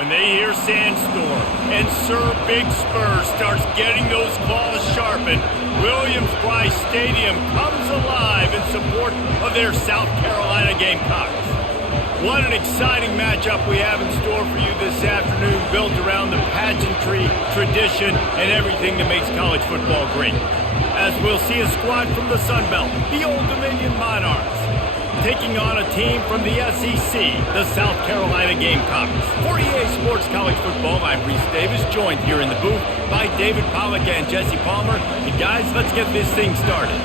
When they hear Sandstorm and Sir Big Spur starts getting those claws sharpened, Williams-Brice Stadium comes alive in support of their South Carolina Gamecocks. What an exciting matchup we have in store for you this afternoon, built around the pageantry, tradition, and everything that makes college football great. As we'll see a squad from the Sun Belt, the Old Dominion Monarchs, taking on a team from the SEC, the South Carolina Gamecocks. For EA Sports College Football, I'm Reese Davis, joined here in the booth by David Pollack and Jesse Palmer. And guys, let's get this thing started.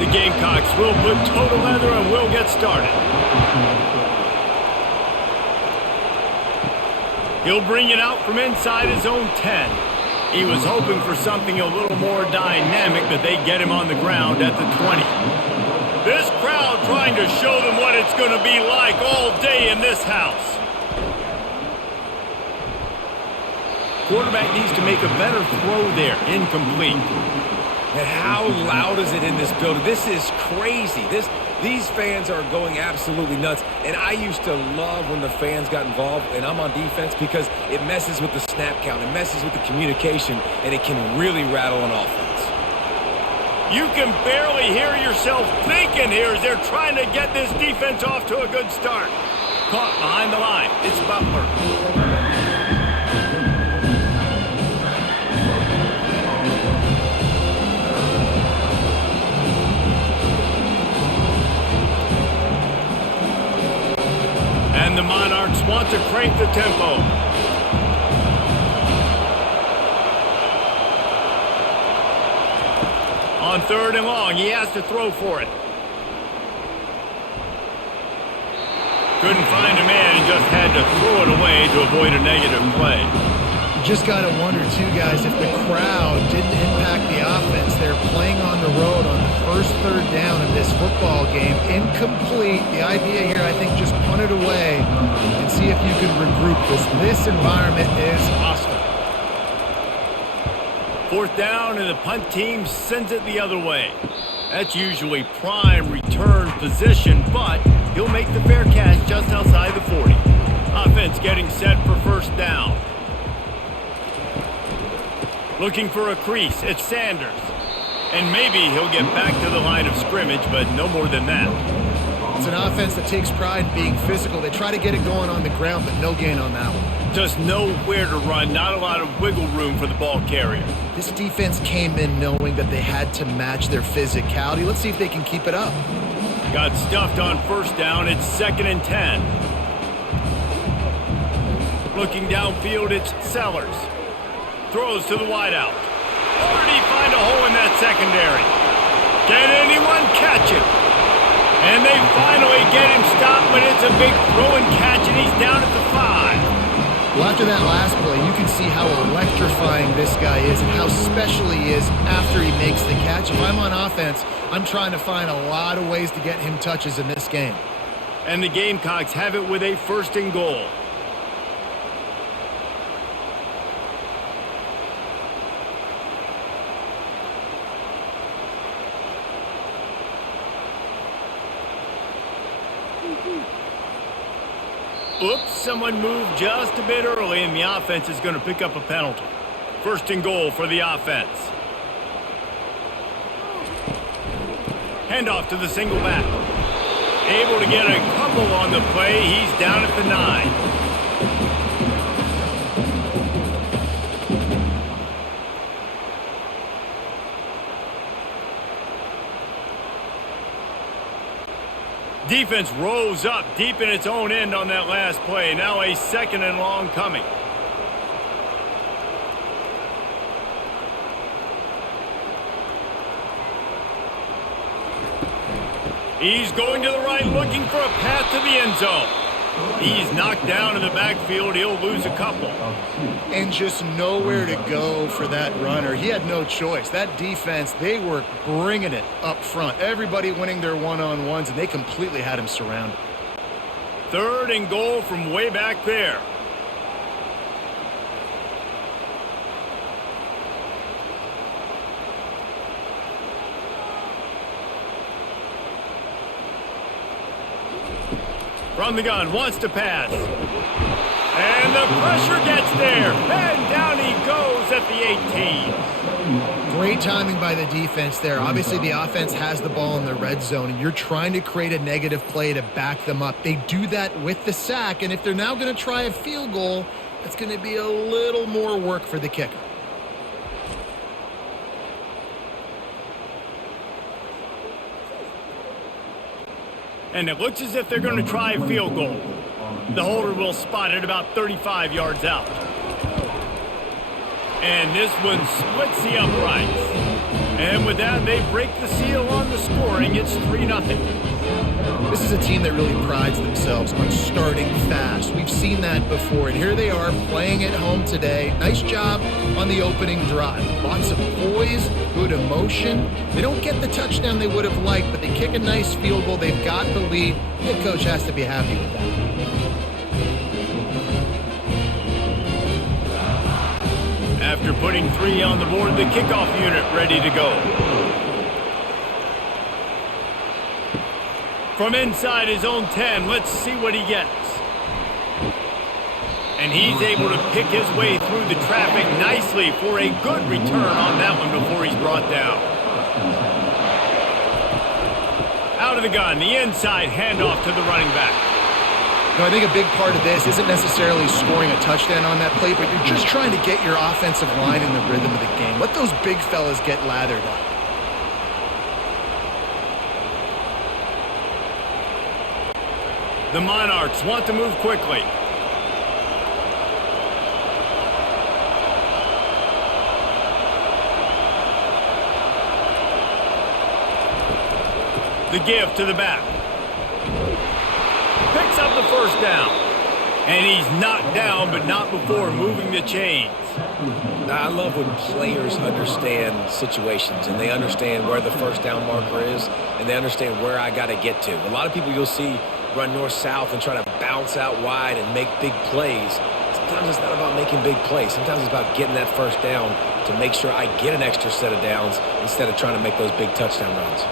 The Gamecocks will put total leather and we'll get started. He'll bring it out from inside his own 10. He was hoping for something a little more dynamic, but they get him on the ground at the 20. This crowd trying to show them what it's going to be like all day in this house. Quarterback needs to make a better throw there. Incomplete. And how loud is it in this building? This is crazy. These fans are going absolutely nuts. And I used to love when the fans got involved, and I'm on defense, because it messes with the snap count, it messes with the communication, and it can really rattle an offense. You can barely hear yourself thinking here as they're trying to get this defense off to a good start. Caught behind the line. It's Butler. And the Monarchs want to crank the tempo. On 3rd and long, he has to throw for it. Couldn't find a man and just had to throw it away to avoid a negative play. You just got to wonder, too, guys, if the crowd didn't impact the offense. They're playing on the road on the first 3rd down of this football game. Incomplete. The idea here, I think, just punt it away and see if you can regroup, because this environment is hostile. 4th down, and the punt team sends it the other way. That's usually prime return position, but he'll make the fair catch just outside the 40. Offense getting set for 1st down. Looking for a crease, it's Sanders. And maybe he'll get back to the line of scrimmage, but no more than that. It's an offense that takes pride in being physical. They try to get it going on the ground, but no gain on that one. Just nowhere to run, not a lot of wiggle room for the ball carrier. This defense came in knowing that they had to match their physicality. Let's see if they can keep it up. Got stuffed on 1st down, it's 2nd and 10. Looking downfield, it's Sellers. Throws to the wideout. Or did he find a hole in that secondary? Can anyone catch it? And they finally get him stopped, but it's a big throw and catch, and he's down at the 5. Well, after that last play, you can see how electrifying this guy is and how special he is after he makes the catch. If I'm on offense, I'm trying to find a lot of ways to get him touches in this game. And the Gamecocks have it with a 1st and goal. Oops, someone moved just a bit early, and the offense is going to pick up a penalty. 1st and goal for the offense. Handoff to the single back. Able to get a couple on the play. He's down at the 9. Defense rose up deep in its own end on that last play. Now a 2nd and long coming. He's going to the right, looking for a path to the end zone. He's knocked down in the backfield. He'll lose a couple. And just nowhere to go for that runner. He had no choice. That defense, they were bringing it up front. Everybody winning their one-on-ones, and they completely had him surrounded. 3rd and goal from way back there. From the gun, wants to pass. And the pressure gets there. And down he goes at the 18. Great timing by the defense there. Obviously, the offense has the ball in the red zone, and you're trying to create a negative play to back them up. They do that with the sack, and if they're now going to try a field goal, it's going to be a little more work for the kicker. And it looks as if they're going to try a field goal. The holder will spot it about 35 yards out. And this one splits the uprights. And with that, they break the seal on the scoring. It's 3-0. This is a team that really prides themselves on starting fast. We've seen that before, and here they are playing at home today. Nice job on the opening drive. Lots of poise, good emotion. They don't get the touchdown they would have liked, but they kick a nice field goal. They've got the lead. Head coach has to be happy with that. After putting 3 on the board, the kickoff unit ready to go. From inside his own 10, let's see what he gets. And he's able to pick his way through the traffic nicely for a good return on that one before he's brought down. Out of the gun, the inside handoff to the running back. I think a big part of this isn't necessarily scoring a touchdown on that play, but you're just trying to get your offensive line in the rhythm of the game. Let those big fellas get lathered up. The Monarchs want to move quickly. The give to the back. Picks up the first down. And he's knocked down, but not before moving the chains. I love when players understand situations and they understand where the first down marker is and they understand where I got to get to. A lot of people you'll see run north-south and try to bounce out wide and make big plays. Sometimes it's not about making big plays. Sometimes it's about getting that first down to make sure I get an extra set of downs instead of trying to make those big touchdown runs.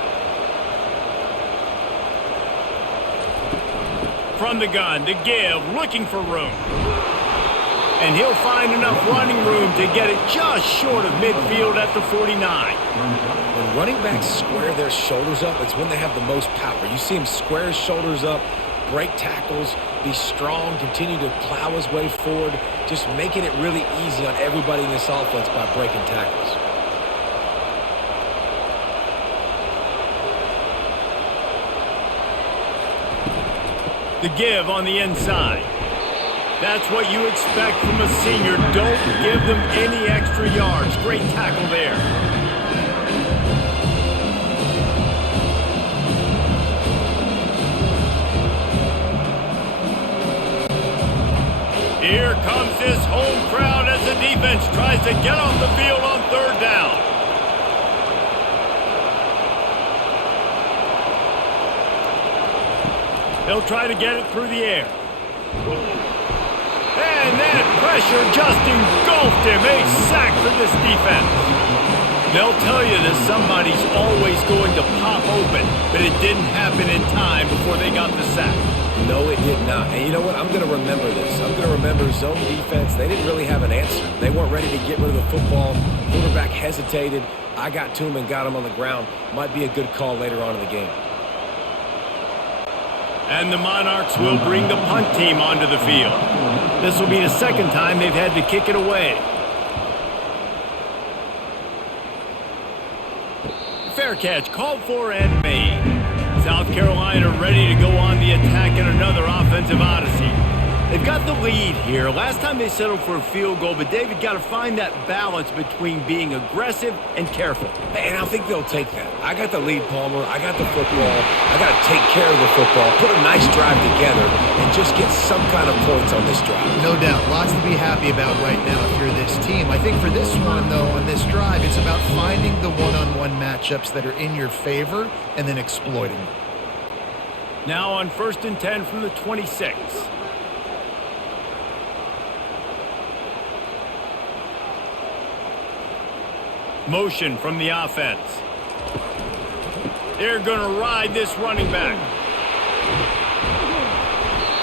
From the gun, to give, looking for room. And he'll find enough running room to get it just short of midfield at the 49. When running backs square their shoulders up, it's when they have the most power. You see him square his shoulders up, break tackles, be strong, continue to plow his way forward, just making it really easy on everybody in this offense by breaking tackles. The give on the inside. That's what you expect from a senior. Don't give them any extra yards. Great tackle there. Here comes this home crowd as the defense tries to get off the field on third down. They'll try to get it through the air. And that pressure just engulfed him. A sack for this defense. They'll tell you that somebody's always going to pop open, but it didn't happen in time before they got the sack. No, it did not. And you know what? I'm going to remember this. I'm going to remember zone defense. They didn't really have an answer. They weren't ready to get rid of the football. Quarterback hesitated. I got to him and got him on the ground. Might be a good call later on in the game. And the Monarchs will bring the punt team onto the field. This will be the second time they've had to kick it away. Fair catch, called for and made. South Carolina ready to go on the attack in another offensive odyssey. They've got the lead here. Last time they settled for a field goal, but David got to find that balance between being aggressive and careful. And I think they'll take that. I got the lead, Palmer. I got the football. I got to take care of the football, put a nice drive together, and just get some kind of points on this drive. No doubt. Lots to be happy about right now if you're this team. I think for this one, though, on this drive, it's about finding the one-on-one matchups that are in your favor and then exploiting them. Now on 1st and 10 from the 26. Motion from the offense. They're going to ride this running back.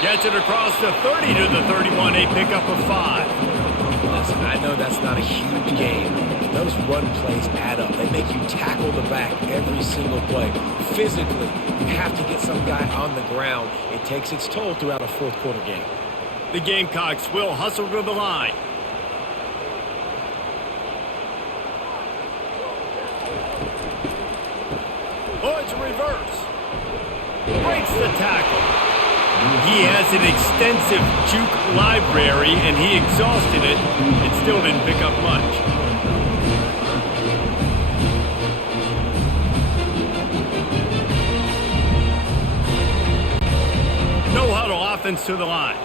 Gets it across the 30 to the 31, a pickup of 5. Listen, I know that's not a huge game, but those run plays add up. They make you tackle the back every single play. Physically, you have to get some guy on the ground. It takes its toll throughout a fourth quarter game. The Gamecocks will hustle to the line. Oh, it's a reverse. Breaks the tackle. He has an extensive juke library, and he exhausted it and still didn't pick up much. No huddle offense to the line.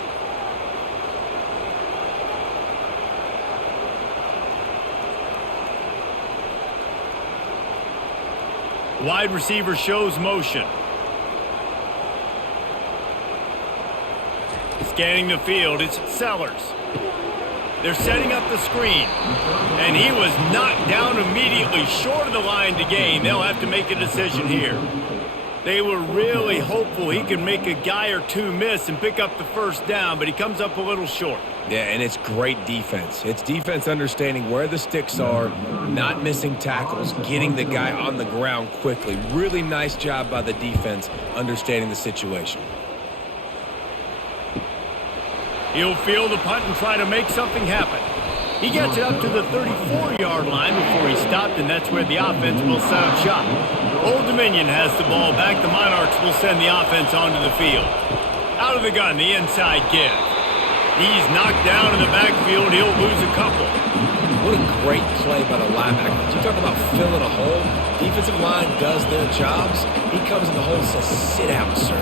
Wide receiver shows motion. Scanning the field, it's Sellers. They're setting up the screen. And he was knocked down immediately short of the line to gain. They'll have to make a decision here. They were really hopeful he could make a guy or two miss and pick up the first down, but he comes up a little short. Yeah, and it's great defense. It's defense understanding where the sticks are, not missing tackles, getting the guy on the ground quickly. Really nice job by the defense understanding the situation. He'll field the punt and try to make something happen. He gets it up to the 34-yard line before he stopped, and that's where the offense will set up shop. Old Dominion has the ball back. The Monarchs will send the offense onto the field. Out of the gun, the inside give. He's knocked down in the backfield. He'll lose a couple. What a great play by the linebackers. You talk about filling a hole. Defensive line does their jobs. He comes in the hole and says, sit down, sir.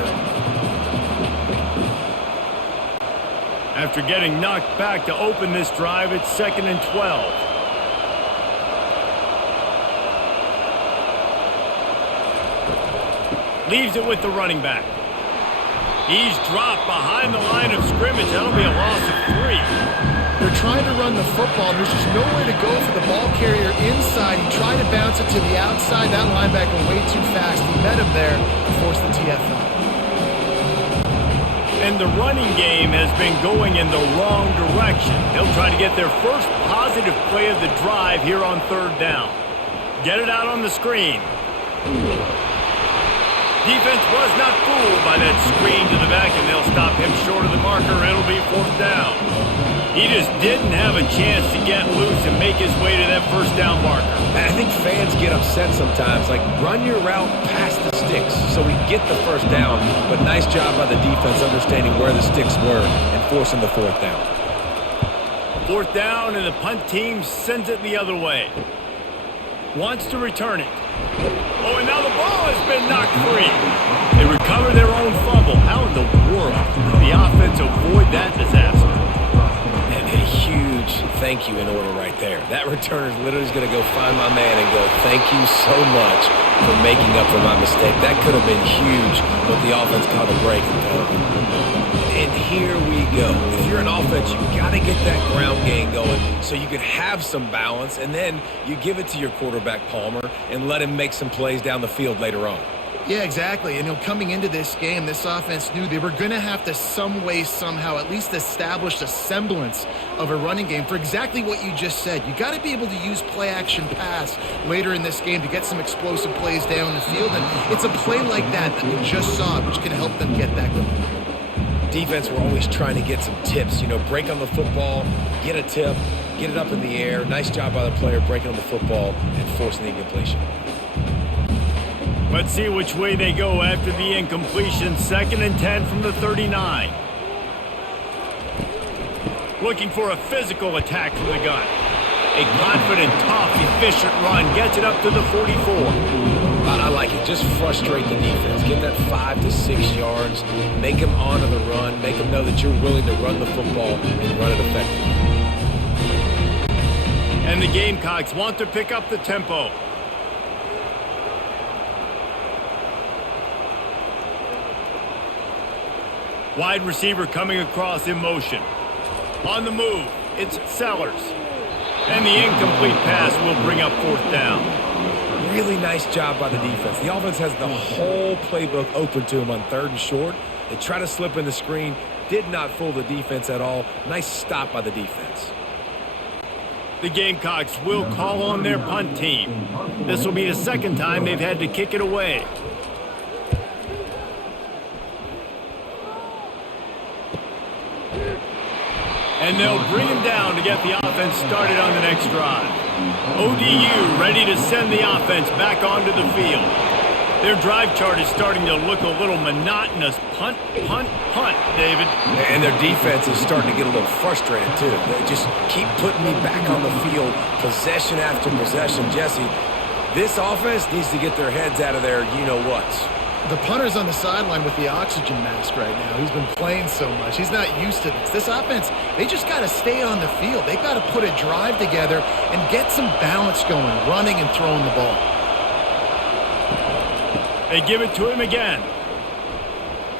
After getting knocked back to open this drive, it's 2nd and 12. Leaves it with the running back. He's dropped behind the line of scrimmage. That'll be a loss of 3. They're trying to run the football. There's just nowhere to go for the ball carrier inside. He tried to bounce it to the outside. That linebacker way too fast. He met him there to force the TFL. And the running game has been going in the wrong direction. They'll try to get their first positive play of the drive here on 3rd down. Get it out on the screen. Defense was not fooled by that screen to the back, and they'll stop him short of the marker. It'll be 4th down. He just didn't have a chance to get loose and make his way to that first down marker. I think fans get upset sometimes, like run your route past the sticks so we get the first down, but nice job by the defense understanding where the sticks were and forcing the 4th down. 4th down, and the punt team sends it the other way. Wants to return it. Oh, and now the ball has been knocked free. They recover their own fumble. How in the world did the offense avoid that disaster? And a huge thank you in order right there. That returner is literally going to go find my man and go, thank you so much for making up for my mistake. That could have been huge, but the offense caught a break and go. And here we go. If you're an offense, you got to get that ground game going so you can have some balance, and then you give it to your quarterback, Palmer, and let him make some plays down the field later on. Yeah, exactly. And coming into this game, this offense knew they were going to have to some way, somehow, at least establish a semblance of a running game for exactly what you just said. You got to be able to use play-action pass later in this game to get some explosive plays down the field. And it's a play like that that we just saw, which can help them get that going. Defense, we're always trying to get some tips, break on the football, get a tip, get it up in the air. Nice job by the player breaking on the football and forcing the incompletion. Let's see which way they go after the incompletion. 2nd and 10 from the 39. Looking for a physical attack from the gun. A confident, tough, efficient run gets it up to the 44. I like it. Just frustrate the defense. Give that 5 to 6 yards. Make them honor the run. Make them know that you're willing to run the football and run it effectively. And the Gamecocks want to pick up the tempo. Wide receiver coming across in motion. On the move, it's Sellers. And the incomplete pass will bring up 4th down. Really nice job by the defense. The offense has the whole playbook open to him on 3rd and short. They try to slip in the screen. Did not fool the defense at all. Nice stop by the defense. The Gamecocks will call on their punt team. This will be the second time they've had to kick it away. And they'll bring him down to get the offense started on the next drive. ODU ready to send the offense back onto the field. Their drive chart is starting to look a little monotonous. Punt, punt, punt, David. And their defense is starting to get a little frustrated, too. They just keep putting me back on the field, possession after possession. Jesse, this offense needs to get their heads out of their you-know-whats. The punter's on the sideline with the oxygen mask right now. He's been playing so much. He's not used to this. This offense, they just got to stay on the field. They've got to put a drive together and get some balance going, running and throwing the ball. They give it to him again.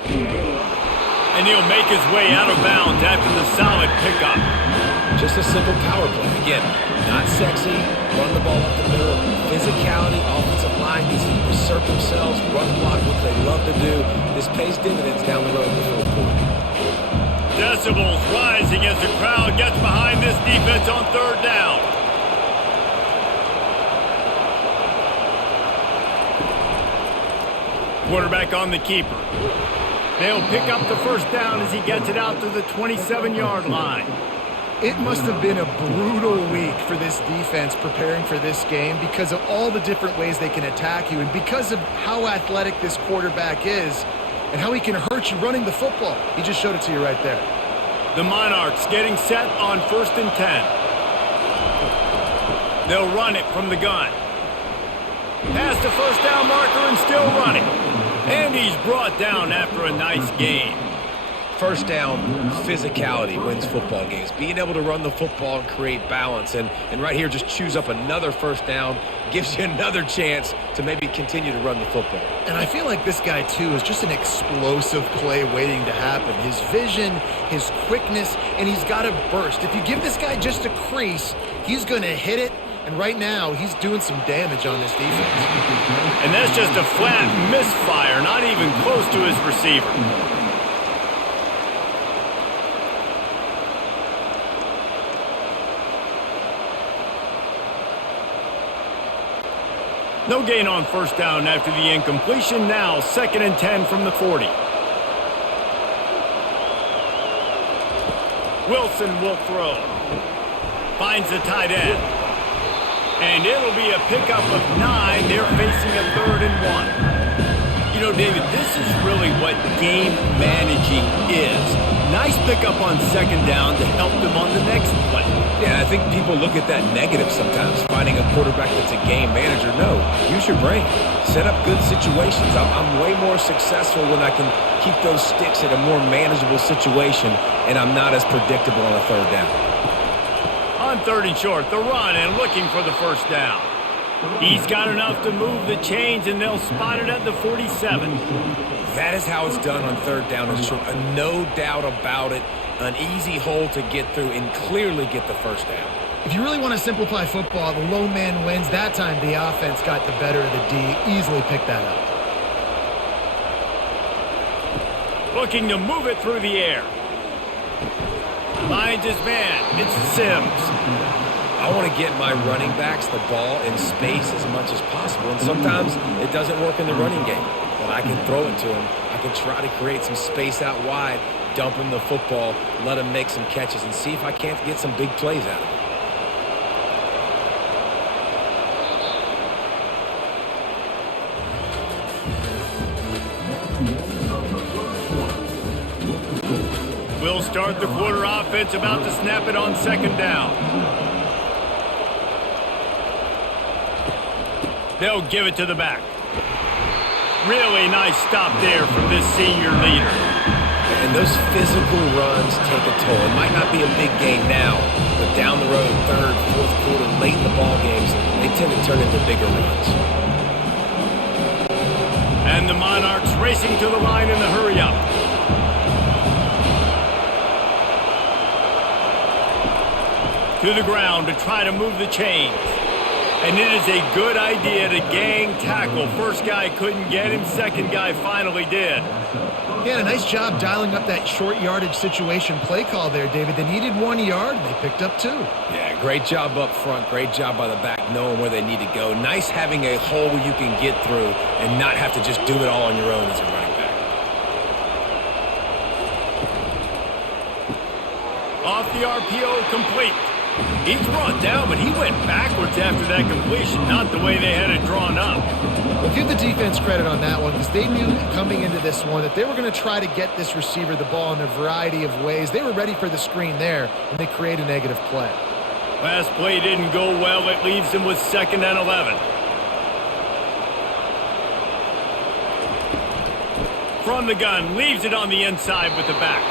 And he'll make his way out of bounds after the solid pickup. Just a simple power play. Again, not sexy, run the ball up the middle, physicality, offensive line needs to assert themselves, run block, what they love to do. This pays dividends down the road in the fourth quarter. Decibels rising as the crowd gets behind this defense on third down. Quarterback on the keeper. They'll pick up the first down as he gets it out to the 27-yard line. It must have been a brutal week for this defense preparing for this game because of all the different ways they can attack you and because of how athletic this quarterback is and how he can hurt you running the football. He just showed it to you right there. The Monarchs getting set on 1st and 10. They'll run it from the gun. Past the first down marker and still running. And he's brought down after a nice gain. First down, physicality wins football games. Being able to run the football and create balance. And right here, just choose up another first down, gives you another chance to maybe continue to run the football. And I feel like this guy, too, is just an explosive play waiting to happen. His vision, his quickness, and he's got a burst. If you give this guy just a crease, he's going to hit it. And right now, he's doing some damage on this defense. And that's just a flat misfire, not even close to his receiver. No gain on first down after the incompletion. Now 2nd and 10 from the 40. Wilson will throw. Finds the tight end. And it'll be a pickup of 9. They're facing a 3rd and 1. You know, David, this is really what game managing is. Nice pickup on 2nd down to help them on the next play. Yeah, I think people look at that negative sometimes, finding a quarterback that's a game manager. No, use your brain. Set up good situations. I'm way more successful when I can keep those sticks at a more manageable situation, and I'm not as predictable on a 3rd down. On 3rd and short, the run and looking for the first down. He's got enough to move the chains, and they'll spot it at the 47. That is how it's done on 3rd down. It's short. No doubt about it. An easy hole to get through and clearly get the first down. If you really want to simplify football, the low man wins. That time the offense got the better of the D. Easily picked that up. Looking to move it through the air. Finds his man. It's Sims. I want to get my running backs the ball in space as much as possible. And sometimes it doesn't work in the running game. But I can throw it to him. I can try to create some space out wide, dump him the football, let him make some catches, and see if I can't get some big plays out of him. We'll start the quarter offense, about to snap it on 2nd down. They'll give it to the back. Really nice stop there from this senior leader. And those physical runs take a toll. It might not be a big game now, but down the road, 3rd, 4th quarter, late in the ball games, they tend to turn into bigger runs. And the Monarchs racing to the line in the hurry-up. To the ground to try to move the chains. And it is a good idea to gang tackle. First guy couldn't get him, second guy finally did. Yeah, a nice job dialing up that short yardage situation play call there, David. They needed 1 yard, and they picked up 2. Yeah, great job up front. Great job by the back knowing where they need to go. Nice having a hole you can get through and not have to just do it all on your own as a running back. Off the RPO, complete. He's brought down, but he went backwards after that completion, not the way they had it drawn up. Well, give the defense credit on that one because they knew coming into this one that they were going to try to get this receiver the ball in a variety of ways. They were ready for the screen there, and they create a negative play. Last play didn't go well. It leaves him with 2nd and 11. From the gun, leaves it on the inside with the back.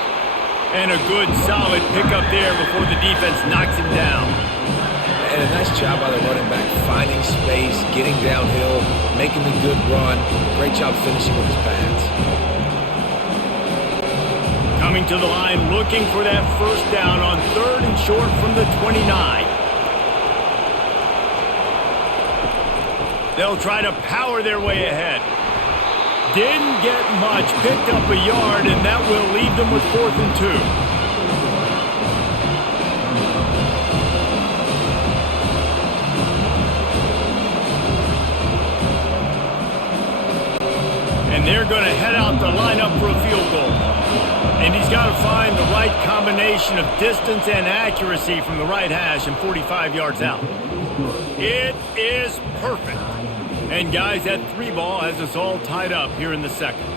And a good, solid pickup there before the defense knocks him down. And a nice job by the running back, finding space, getting downhill, making the good run. Great job finishing with his pads. Coming to the line, looking for that first down on 3rd and short from the 29. They'll try to power their way ahead. Didn't get much, picked up a yard, and that will leave them with 4th and 2. And they're going to head out to line up for a field goal. And he's got to find the right combination of distance and accuracy from the right hash and 45 yards out. It is perfect. And guys, that 3 ball has us all tied up here in the 2nd.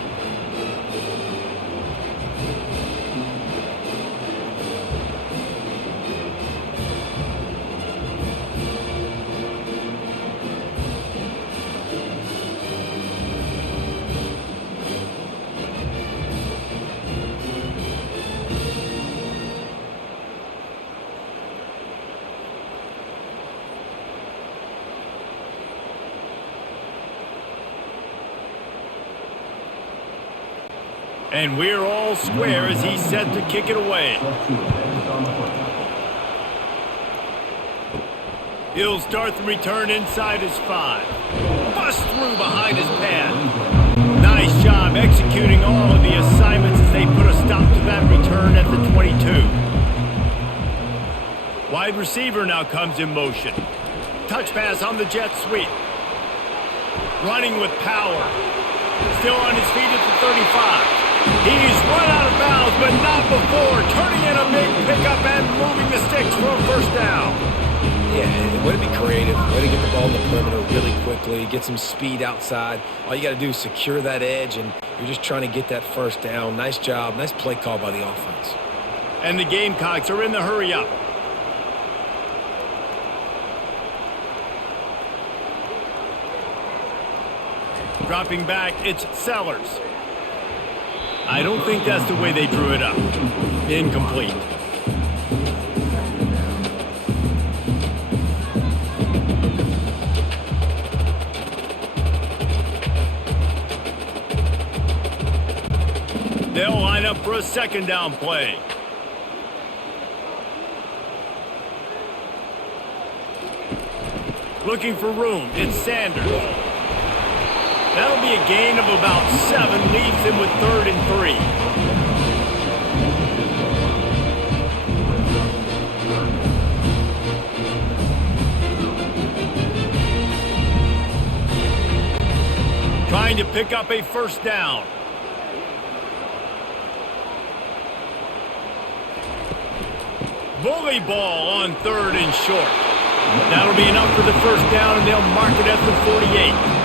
And we're all square as he's set to kick it away. He'll start the return inside his 5. Bust through behind his pad. Nice job executing all of the assignments as they put a stop to that return at the 22. Wide receiver now comes in motion. Touch pass on the jet sweep. Running with power. Still on his feet at the 35. He's run out of bounds, but not before. Turning in a big pickup and moving the sticks for a first down. Yeah, way to be creative. Way to get the ball in the perimeter really quickly. Get some speed outside. All you got to do is secure that edge, and you're just trying to get that first down. Nice job. Nice play call by the offense. And the Gamecocks are in the hurry up. Dropping back, it's Sellers. I don't think that's the way they drew it up. Incomplete. They'll line up for a 2nd down play. Looking for room, it's Sanders. That'll be a gain of about 7, leaves him with 3rd and 3. Trying to pick up a first down. Bully ball on 3rd and short. That'll be enough for the first down, and they'll mark it at the 48.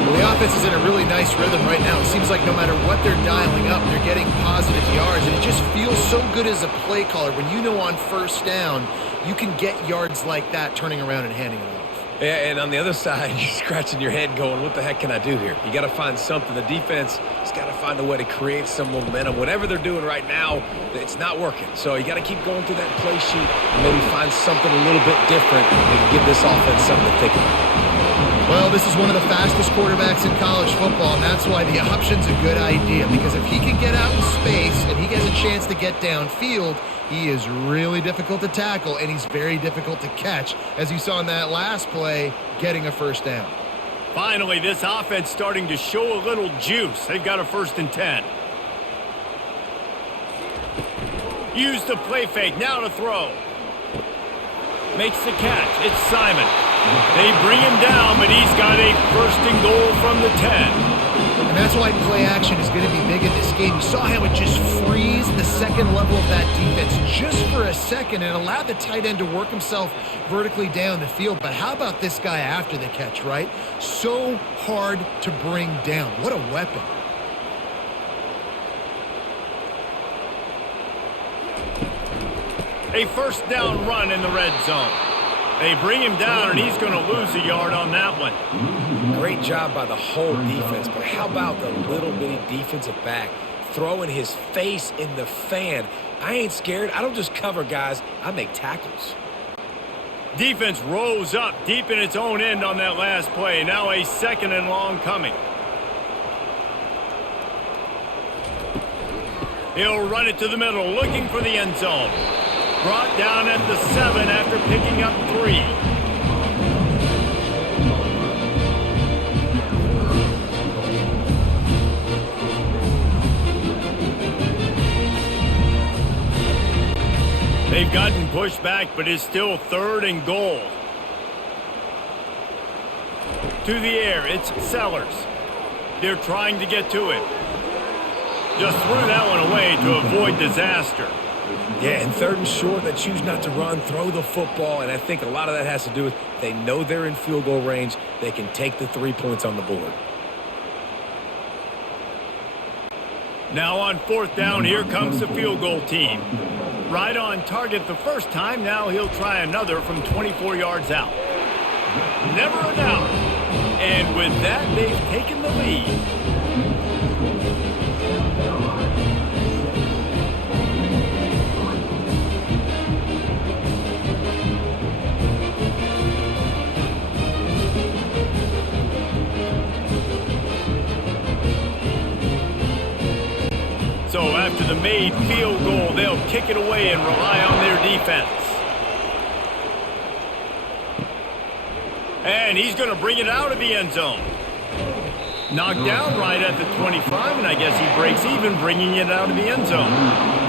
Well, the offense is in a really nice rhythm right now. It seems like no matter what they're dialing up, they're getting positive yards, and it just feels so good as a play caller when you know on first down you can get yards like that turning around and handing it off. Yeah, and on the other side, you're scratching your head going, what the heck can I do here? You got to find something. The defense has got to find a way to create some momentum. Whatever they're doing right now, it's not working. So you got to keep going through that play sheet and maybe find something a little bit different and give this offense something to think about. Well, this is one of the fastest quarterbacks in college football, and that's why the option's a good idea, because if he can get out in space and he gets a chance to get downfield, he is really difficult to tackle, and he's very difficult to catch, as you saw in that last play, getting a first down. Finally, this offense starting to show a little juice. They've got a 1st and 10. Use the play fake, now to throw. Makes the catch, it's Simon. They bring him down, but he's got a 1st and goal from the 10. And that's why play action is going to be big in this game. You saw how it just frees the second level of that defense just for a second and allowed the tight end to work himself vertically down the field. But how about this guy after the catch, right? So hard to bring down. What a weapon. A 1st down run in the red zone. They bring him down, and he's going to lose a yard on that one. Great job by the whole defense, but how about the little bitty defensive back throwing his face in the fan? I ain't scared. I don't just cover guys. I make tackles. Defense rose up deep in its own end on that last play. Now a 2nd and long coming. He'll run it to the middle, looking for the end zone. Brought down at the 7 after picking up 3. They've gotten pushed back, but it's still 3rd and goal. To the air, it's Sellers. They're trying to get to it. Just threw that one away to avoid disaster. Yeah, and 3rd and short, they choose not to run, throw the football, and I think a lot of that has to do with they know they're in field goal range. They can take the 3 points on the board. Now on 4th down, here comes the field goal team. Right on target the first time, now he'll try another from 24 yards out. Never a doubt. And with that, they've taken the lead. So after the made field goal, they'll kick it away and rely on their defense. And he's going to bring it out of the end zone. Knocked down right at the 25, and I guess he breaks even bringing it out of the end zone.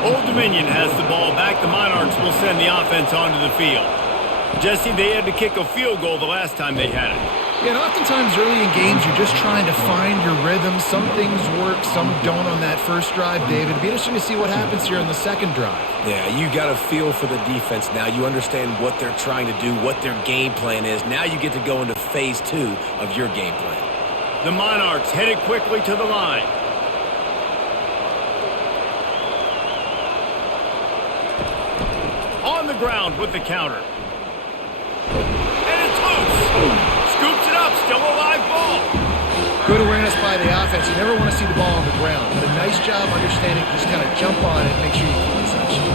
Old Dominion has the ball back. The Monarchs will send the offense onto the field. Jesse, they had to kick a field goal the last time they had it. Yeah, and oftentimes early in games, you're just trying to find your rhythm. Some things work, some don't on that first drive, David. It'll be interesting to see what happens here in the second drive. Yeah, you got a feel for the defense now. You understand what they're trying to do, what their game plan is. Now you get to go into phase 2 of your game plan. The Monarchs headed quickly to the line. On the ground with the counter. And it's loose. Scoops it up, still a live ball. Good awareness by the offense. You never want to see the ball on the ground, but a nice job understanding just kind of jump on it and make sure you keep possession.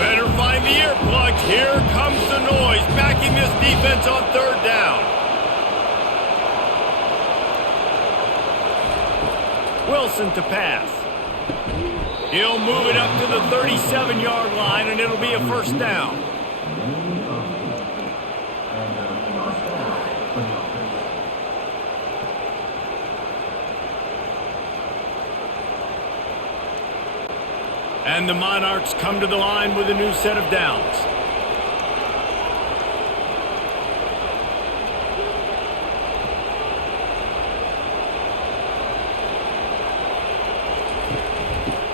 Better find the earplugs. Here comes the noise, backing this defense on 3rd down. Wilson to pass. He'll move it up to the 37-yard line, and it'll be a 1st down. And the Monarchs come to the line with a new set of downs.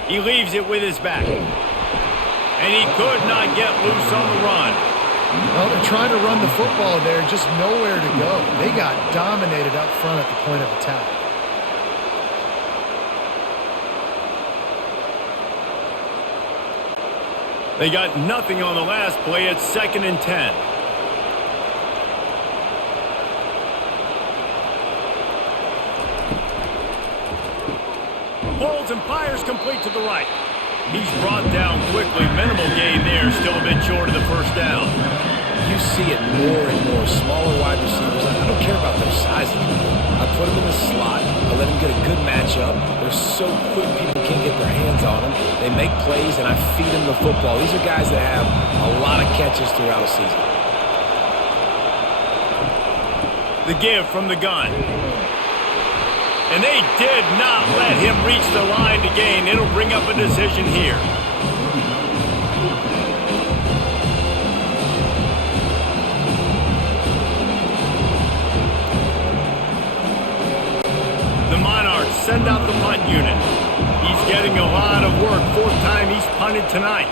He leaves it with his back. And he could not get loose on the run. Well, they're trying to run the football there, just nowhere to go. They got dominated up front at the point of attack. They got nothing on the last play. It's 2nd and 10. Holds and fires complete to the right. He's brought down quickly. Minimal gain there. Still a bit short of the first down. You see it more and more. Smaller wide receivers. I don't care about their size anymore. I put them in the slot. I let them get a good matchup. They're so quick, people can't get their hands on them. They make plays, and I feed them the football. These are guys that have a lot of catches throughout a season. The give from the gun. And they did not let him reach the line to gain. It'll bring up a decision here. The Monarchs send out the punt unit. He's getting a lot of work. Fourth time he's punted tonight.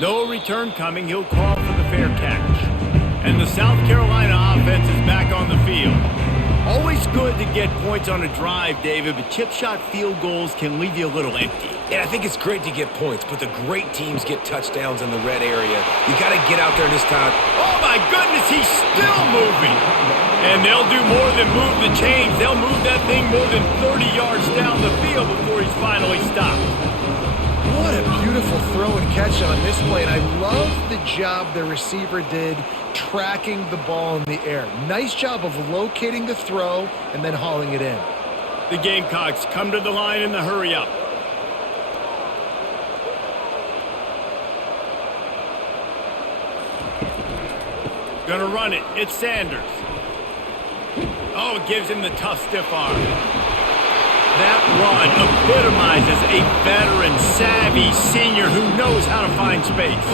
No return coming. He'll call for the fair catch. And the South Carolina offense is back on the field. Always good to get points on a drive, David, but chip shot field goals can leave you a little empty. And I think it's great to get points, but the great teams get touchdowns in the red area. You got to get out there this time. Oh, my goodness, he's still moving. And they'll do more than move the chains. They'll move that thing more than 30 yards down the field before he's finally stopped. What a beautiful throw and catch on this play, and I love the job the receiver did tracking the ball in the air. Nice job of locating the throw and then hauling it in. The Gamecocks come to the line in the hurry-up. Gonna run it. It's Sanders. Oh, it gives him the tough stiff arm. That run epitomizes a veteran, savvy senior who knows how to find space.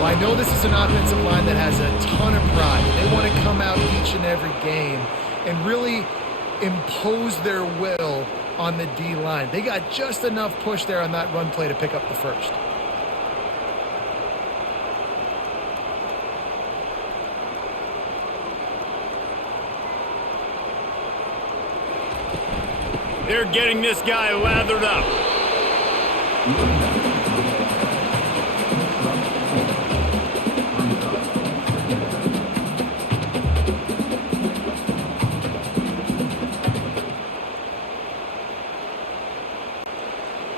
Well, I know this is an offensive line that has a ton of pride. They want to come out each and every game and really impose their will on the D-line. They got just enough push there on that run play to pick up the first. They're getting this guy lathered up.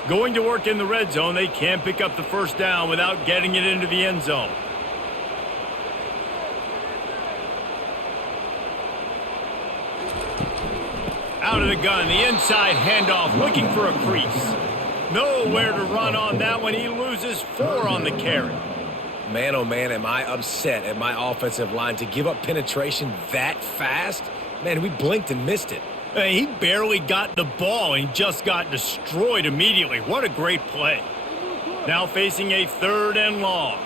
Going to work in the red zone. They can't pick up the first down without getting it into the end zone. Out of the gun, the inside handoff, looking for a crease. Nowhere to run on that one. He loses 4 on the carry. Man, oh man, am I upset at my offensive line to give up penetration that fast? Man, we blinked and missed it. He barely got the ball and just got destroyed immediately. What a great play. Now facing a 3rd and long.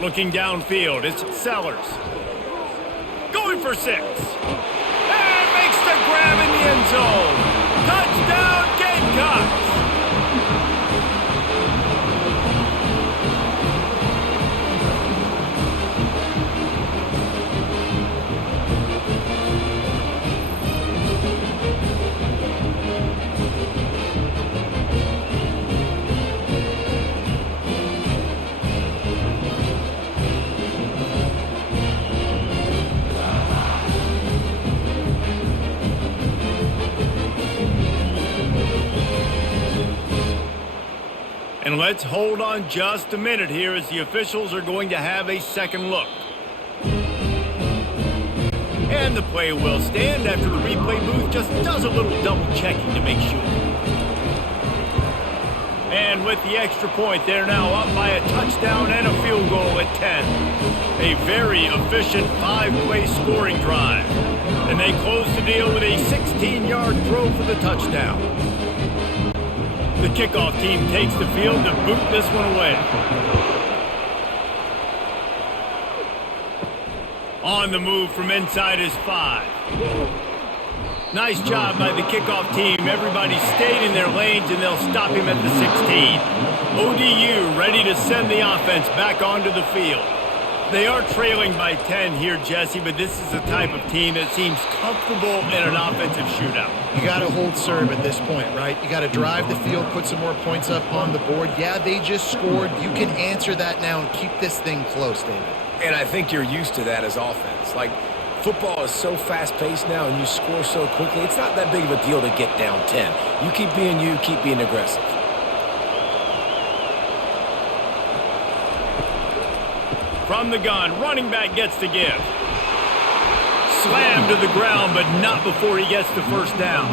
Looking downfield, it's Sellers. Going for 6. And makes the grab in the end zone. Touchdown, Gamecocks. And let's hold on just a minute here as the officials are going to have a second look. And the play will stand after the replay booth just does a little double checking to make sure. And with the extra point, they're now up by a touchdown and a field goal at 10. A very efficient 5-play scoring drive. And they close the deal with a 16-yard throw for the touchdown. The kickoff team takes the field to boot this one away. On the move from inside is 5. Nice job by the kickoff team. Everybody stayed in their lanes, and they'll stop him at the 16. ODU ready to send the offense back onto the field. They are trailing by 10 here, Jesse, but this is the type of team that seems comfortable in an offensive shootout. You got to hold serve at this point, right? You got to drive the field, put some more points up on the board. Yeah, they just scored. You can answer that now and keep this thing close, David. And I think you're used to that as offense. Like, Football is so fast-paced now, and you score so quickly, it's not that big of a deal to get down 10. You keep being you, keep being aggressive. From the gun, running back gets to give. Slammed to the ground, but not before he gets the first down.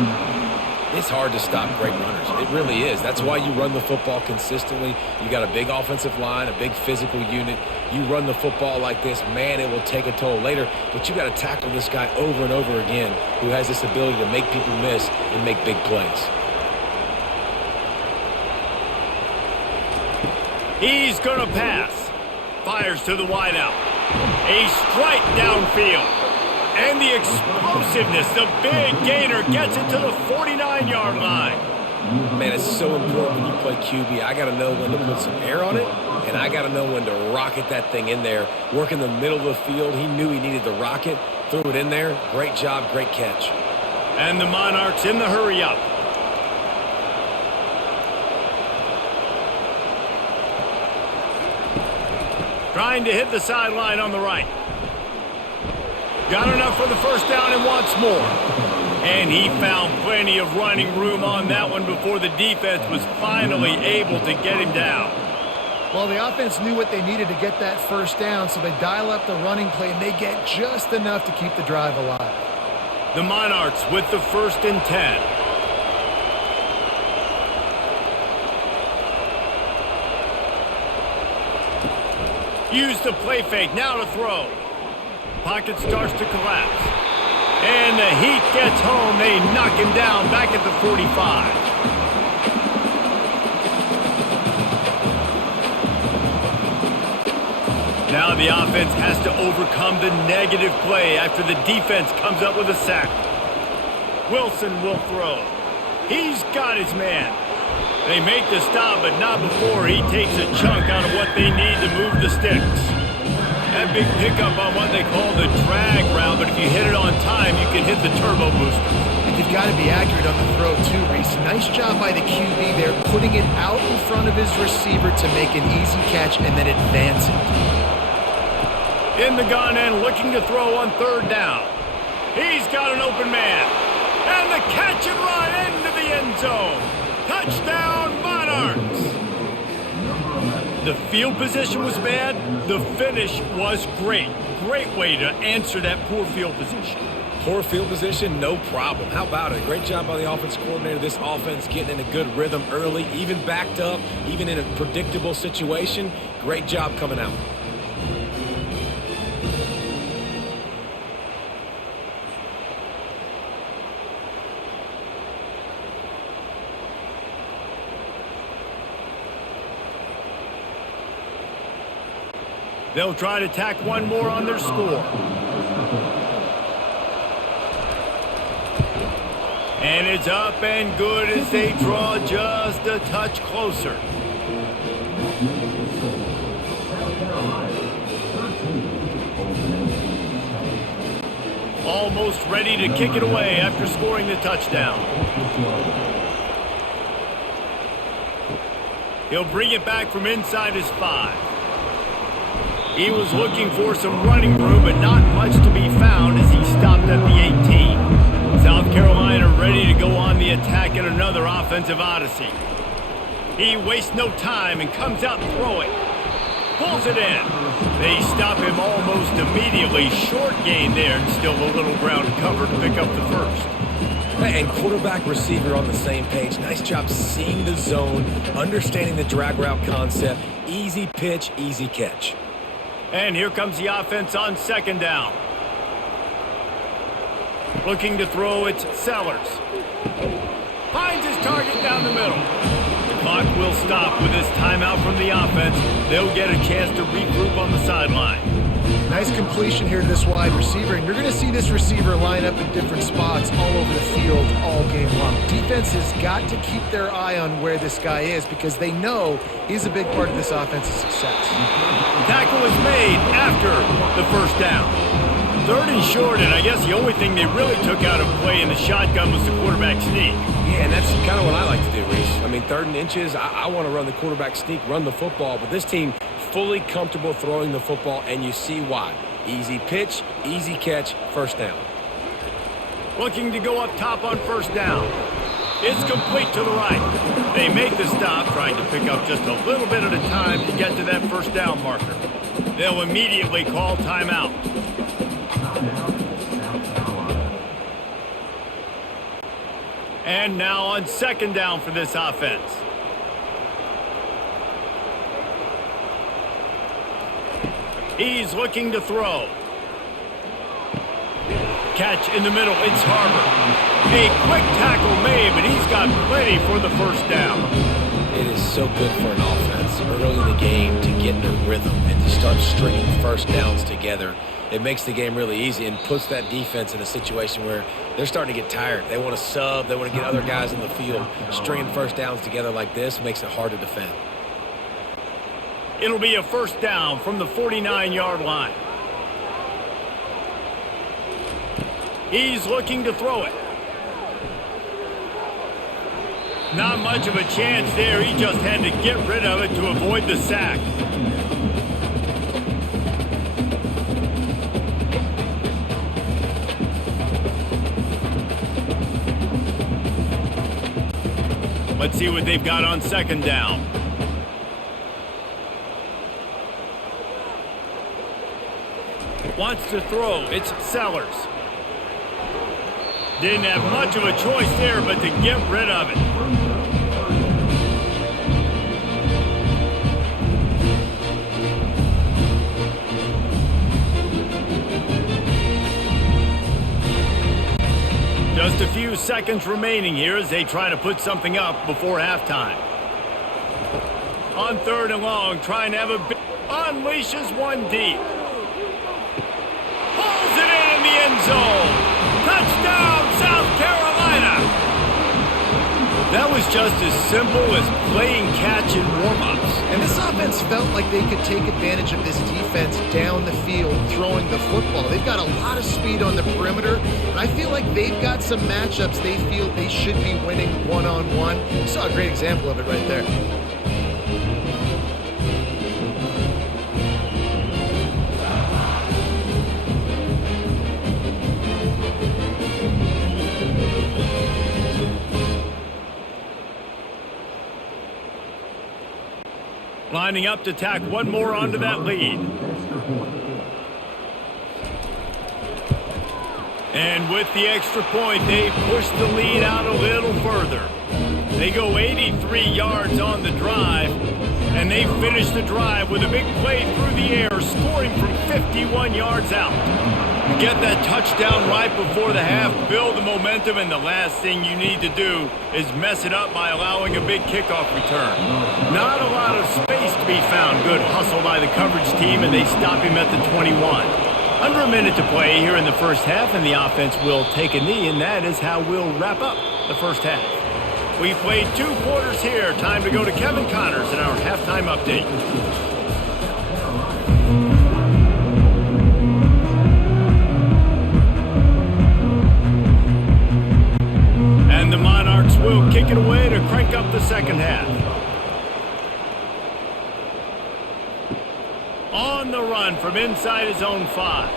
It's hard to stop great runners. It really is. That's why you run the football consistently. You got a big offensive line, a big physical unit. You run the football like this, man, it will take a toll later. But you got to tackle this guy over and over again who has this ability to make people miss and make big plays. He's going to pass. Fires to the wideout. A strike downfield. And the explosiveness, the big gainer gets it to the 49-yard line. Man, it's so important when you play QB. I got to know when to put some air on it, and I got to know when to rocket that thing in there. Work in the middle of the field. He knew he needed the rocket. Threw it in there. Great job, great catch. And the Monarchs in the hurry-up. Trying to hit the sideline on the right. Got enough for the first down and wants more. And he found plenty of running room on that one before the defense was finally able to get him down. Well, the offense knew what they needed to get that first down, so they dial up the running play, and they get just enough to keep the drive alive. The Monarchs with the 1st and 10. Use the play fake, now to throw. Pocket starts to collapse. And the heat gets home. They knock him down back at the 45. Now the offense has to overcome the negative play after the defense comes up with a sack. Wilson will throw. He's got his man. They make the stop, but not before he takes a chunk out of what they need to move the sticks. That big pickup on what they call the drag route, but if you hit it on time, you can hit the turbo booster. And you've got to be accurate on the throw too, Reese. Nice job by the QB there, putting it out in front of his receiver to make an easy catch and then advance it. In the gun and looking to throw on 3rd down. He's got an open man. And the catch and run into the end zone. Touchdown, Monarchs! The field position was bad. The finish was great. Great way to answer that poor field position. Poor field position, no problem. How about it? Great job by the offense coordinator. This offense getting in a good rhythm early, even backed up, even in a predictable situation. Great job coming out. They'll try to tack one more on their score. And it's up and good as they draw just a touch closer. Almost ready to kick it away after scoring the touchdown. He'll bring it back from inside his 5. He was looking for some running room, but not much to be found as he stopped at the 18. South Carolina ready to go on the attack in another offensive odyssey. He wastes no time and comes out throwing. Pulls it in. They stop him almost immediately. Short gain there and still a little ground to cover to pick up the first. And quarterback receiver on the same page. Nice job seeing the zone, understanding the drag route concept. Easy pitch, easy catch. And here comes the offense on 2nd down. Looking to throw, it's Sellers. Finds his target down the middle. The clock will stop with this timeout from the offense. They'll get a chance to regroup on the sideline. Nice completion here to this wide receiver, and you're going to see this receiver line up in different spots all over the field all game long. Defense has got to keep their eye on where this guy is because they know he's a big part of this offense's success. Tackle is made after the first down. 3rd and short, and I guess the only thing they really took out of play in the shotgun was the quarterback sneak. Yeah, and that's kind of what I like to do, Reese. I mean, 3rd and inches, I want to run the quarterback sneak, run the football, but this team fully comfortable throwing the football, and you see why. Easy pitch, easy catch, first down. Looking to go up top on first down. It's complete to the right. They make the stop, trying to pick up just a little bit at a time to get to that first down marker. They'll immediately call timeout. And now on second down for this offense. He's looking to throw. Catch in the middle, it's Harbor. A quick tackle made, but he's got plenty for the first down. It is so good for an offense early in the game to get in a rhythm and to start stringing first downs together. It makes the game really easy and puts that defense in a situation where they're starting to get tired. They want to sub, they want to get other guys in the field. Stringing first downs together like this makes it hard to defend. It'll be a first down from the 49-yard line. He's looking to throw it. Not much of a chance there. He just had to get rid of it to avoid the sack. Let's see what they've got on second down. Wants to throw. It's Sellers. Didn't have much of a choice there, but to get rid of it. Just a few seconds remaining here as they try to put something up before halftime. On third and long, trying to have a big... Unleashes one deep. Pulls it in the end zone. Touchdown, South Carolina! That was just as simple as playing catch in warm-ups. And this offense felt like they could take advantage of this defense down the field, throwing the football. They've got a lot of speed on the perimeter, and I feel like they've got some matchups they feel they should be winning one-on-one. You saw a great example of it right there. Lining up to tack one more onto that lead. And with the extra point, they push the lead out a little further. They go 83 yards on the drive, and they finish the drive with a big play through the air, scoring from 51 yards out. You get that touchdown right before the half, build the momentum, and the last thing you need to do is mess it up by allowing a big kickoff return. Not a lot of space to be found. Good hustle by the coverage team, and they stop him at the 21. Under a minute to play here in the first half, and the offense will take a knee, and that is how we'll wrap up the first half. We've played 2 quarters here. Time to go to Kevin Connors in our halftime update. And the Monarchs will kick it away to crank up the second half. On the run from inside his own 5.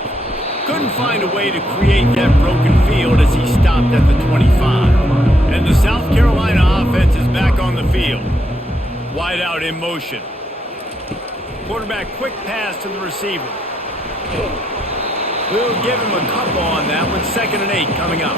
Couldn't find a way to create that broken field as he stopped at the 25. And the South Carolina offense is back on the field. Wide out in motion. Quarterback quick pass to the receiver. We'll give him a couple on that one. 2nd and 8 coming up.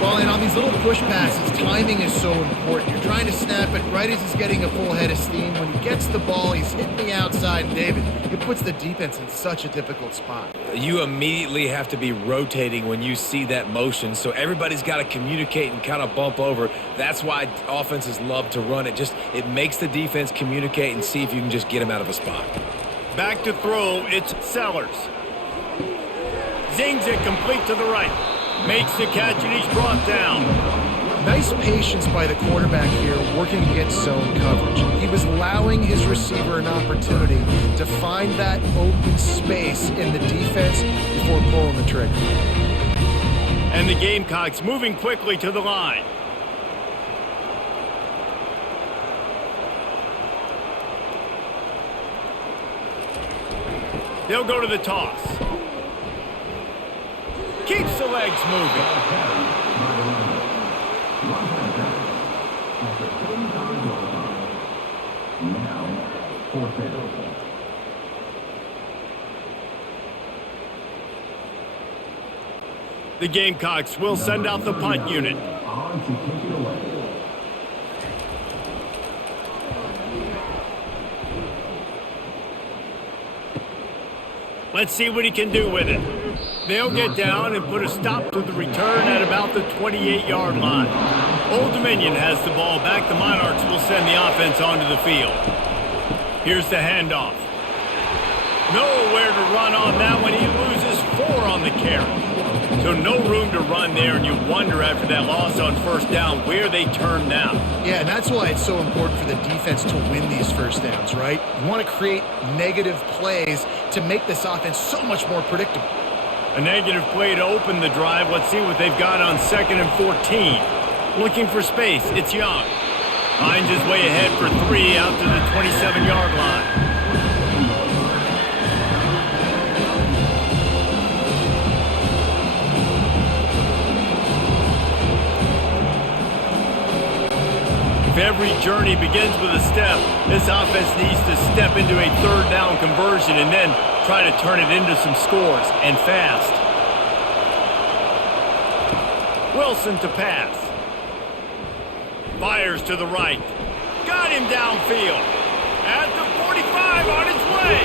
Well, and on these little push passes, timing is so important. You're trying to snap it right as he's getting a full head of steam. When he gets the ball, he's hitting the outside, and David, it puts the defense in such a difficult spot. You immediately have to be rotating when you see that motion, so everybody's got to communicate and kind of bump over. That's why offenses love to run it. It makes the defense communicate and see if you can just get him out of a spot. Back to throw, it's Sellers. Zings it complete to the right. Makes the catch, and he's brought down. Nice patience by the quarterback here, working against zone coverage. He was allowing his receiver an opportunity to find that open space in the defense before pulling the trigger. And the Gamecocks moving quickly to the line. They'll go to the toss. Keeps the legs moving. The Gamecocks will send out the punt unit. Let's see what he can do with it. They'll get down and put a stop to the return at about the 28-yard line. Old Dominion has the ball back. The Monarchs will send the offense onto the field. Here's the handoff. Nowhere to run on that one. He loses 4 on the carry. So no room to run there, and you wonder after that loss on first down where they turn now. Yeah, and that's why it's so important for the defense to win these first downs, right? You want to create negative plays to make this offense so much more predictable. A negative play to open the drive. Let's see what they've got on 2nd and 14. Looking for space. It's Young. Finds his way ahead for 3 out to the 27-yard line. If every journey begins with a step, this offense needs to step into a 3rd down conversion and then try to turn it into some scores, and fast. Wilson to pass. Fires to the right. Got him downfield. At the 45, on his way.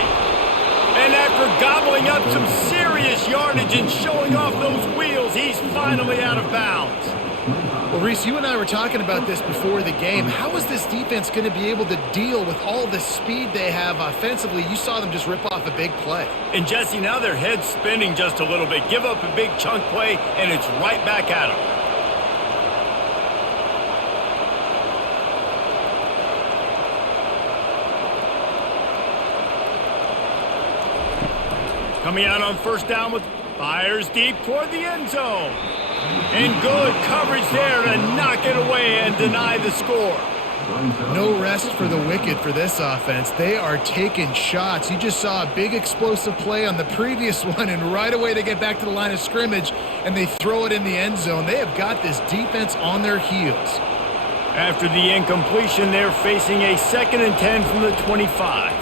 And after gobbling up some serious yardage and showing off those wheels, he's finally out of bounds. Well, Reese, you and I were talking about this before the game. How is this defense going to be able to deal with all the speed they have offensively? You saw them just rip off a big play. And, Jesse, now their head's spinning just a little bit. Give up a big chunk play, and it's right back at them. Coming out on first down with fires deep toward the end zone. And good coverage there to knock it away and deny the score. No rest for the wicked for this offense. They are taking shots. You just saw a big explosive play on the previous one, and right away they get back to the line of scrimmage, and they throw it in the end zone. They have got this defense on their heels. After the incompletion, they're facing a 2nd and 10 from the 25.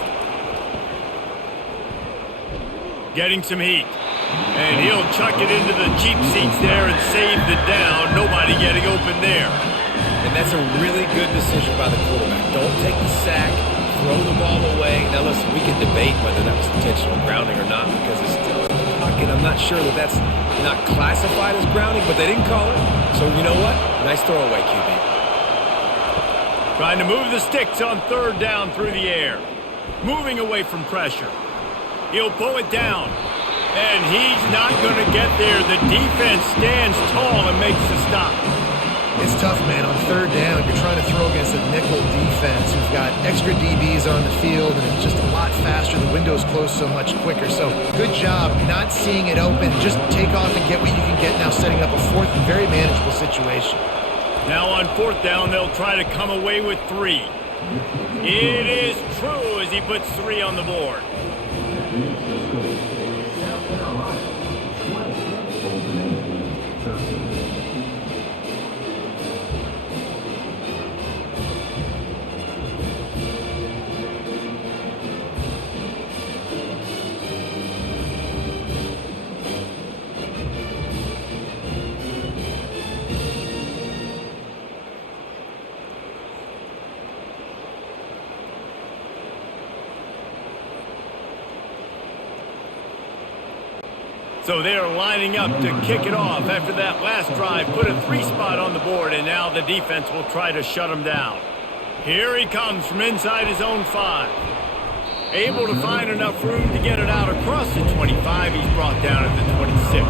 Getting some heat. And he'll chuck it into the cheap seats there and save the down. Nobody getting open there. And that's a really good decision by the quarterback. Don't take the sack, throw the ball away. Now, listen, we can debate whether that was intentional grounding or not because it's still in the pocket. I'm not sure that that's not classified as grounding, but they didn't call it. So, you know what? Nice throwaway, QB. Trying to move the sticks on 3rd down through the air. Moving away from pressure. He'll pull it down. And he's not going to get there. The defense stands tall and makes the stop. It's tough, man. On 3rd down, you're trying to throw against a nickel defense who's got extra DBs on the field, and it's just a lot faster. The window's closed so much quicker. So good job not seeing it open. Just take off and get what you can get now, setting up a 4th and very manageable situation. Now on 4th down, they'll try to come away with 3. It is true as he puts 3 on the board. So they're lining up to kick it off after that last drive. Put a 3 spot on the board, and now the defense will try to shut him down. Here he comes from inside his own 5. Able to find enough room to get it out across the 25. He's brought down at the 26.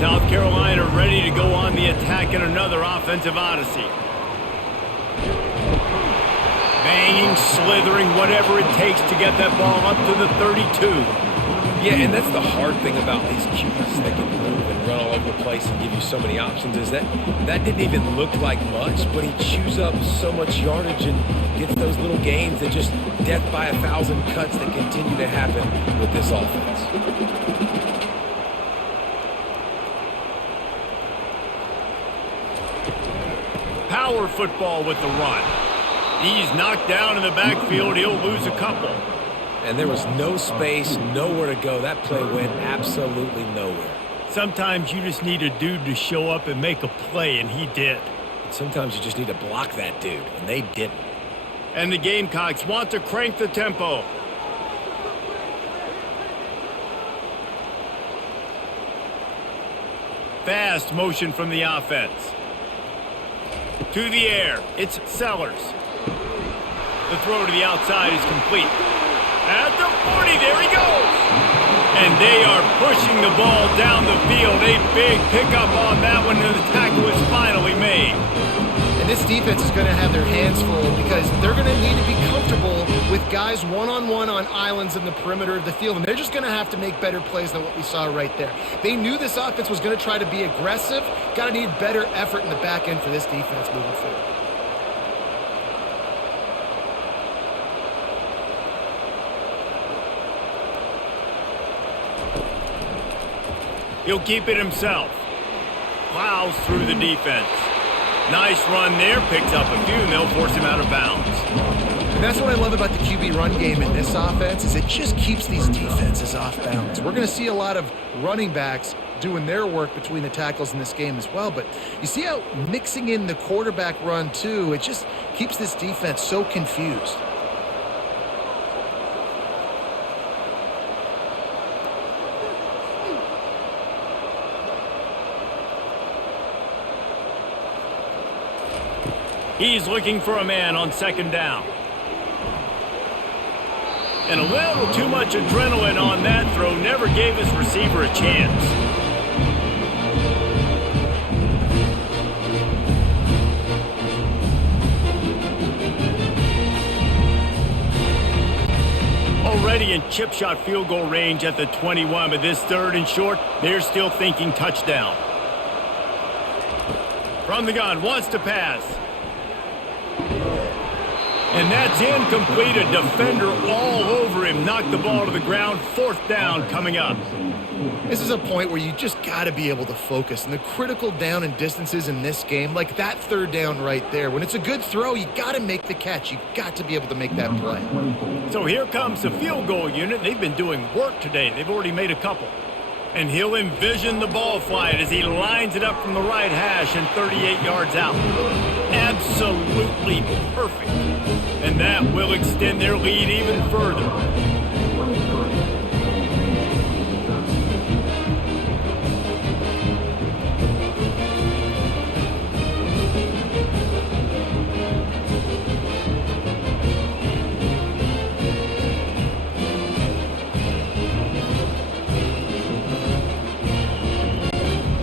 South Carolina ready to go on the attack in another offensive odyssey. Banging, slithering, whatever it takes to get that ball up to the 32. Yeah, and that's the hard thing about these QBs that can move and run all over the place and give you so many options is that didn't even look like much, but he chews up so much yardage and gets those little gains that just death by 1,000 cuts that continue to happen with this offense. power football with the run. He's knocked down in the backfield. He'll lose a couple. And there was no space, nowhere to go. That play went absolutely nowhere. Sometimes you just need a dude to show up and make a play, and he did. And sometimes you just need to block that dude, and they didn't. And the Gamecocks want to crank the tempo. Fast motion from the offense. To the air, it's Sellers. The throw to the outside is complete. At the 40, there he goes. And they are pushing the ball down the field. A big pickup on that one, and the tackle is finally made. And this defense is going to have their hands full because they're going to need to be comfortable with guys one-on-one on islands in the perimeter of the field, and they're just going to have to make better plays than what we saw right there. They knew this offense was going to try to be aggressive. Got to need better effort in the back end for this defense moving forward. He'll keep it himself. Plows through the defense. Nice run there. Picks up a few, and they'll force him out of bounds. And that's what I love about the QB run game in this offense is it just keeps these defenses off balance. We're going to see a lot of running backs doing their work between the tackles in this game as well. But you see how mixing in the quarterback run, too, it just keeps this defense so confused. He's looking for a man on second down. And a little too much adrenaline on that throw never gave his receiver a chance. Already in chip shot field goal range at the 21, but this third and short, they're still thinking touchdown. From the gun, wants to pass. And that's incomplete. A defender all over him. Knocked the ball to the ground. Fourth down coming up. This is a point where you just got to be able to focus. And the critical down and distances in this game, like that third down right there, when it's a good throw, you got to make the catch. You got to be able to make that play. So here comes the field goal unit. They've been doing work today. They've already made a couple. And he'll envision the ball flight as he lines it up from the right hash and 38 yards out. Absolutely perfect. And that will extend their lead even further.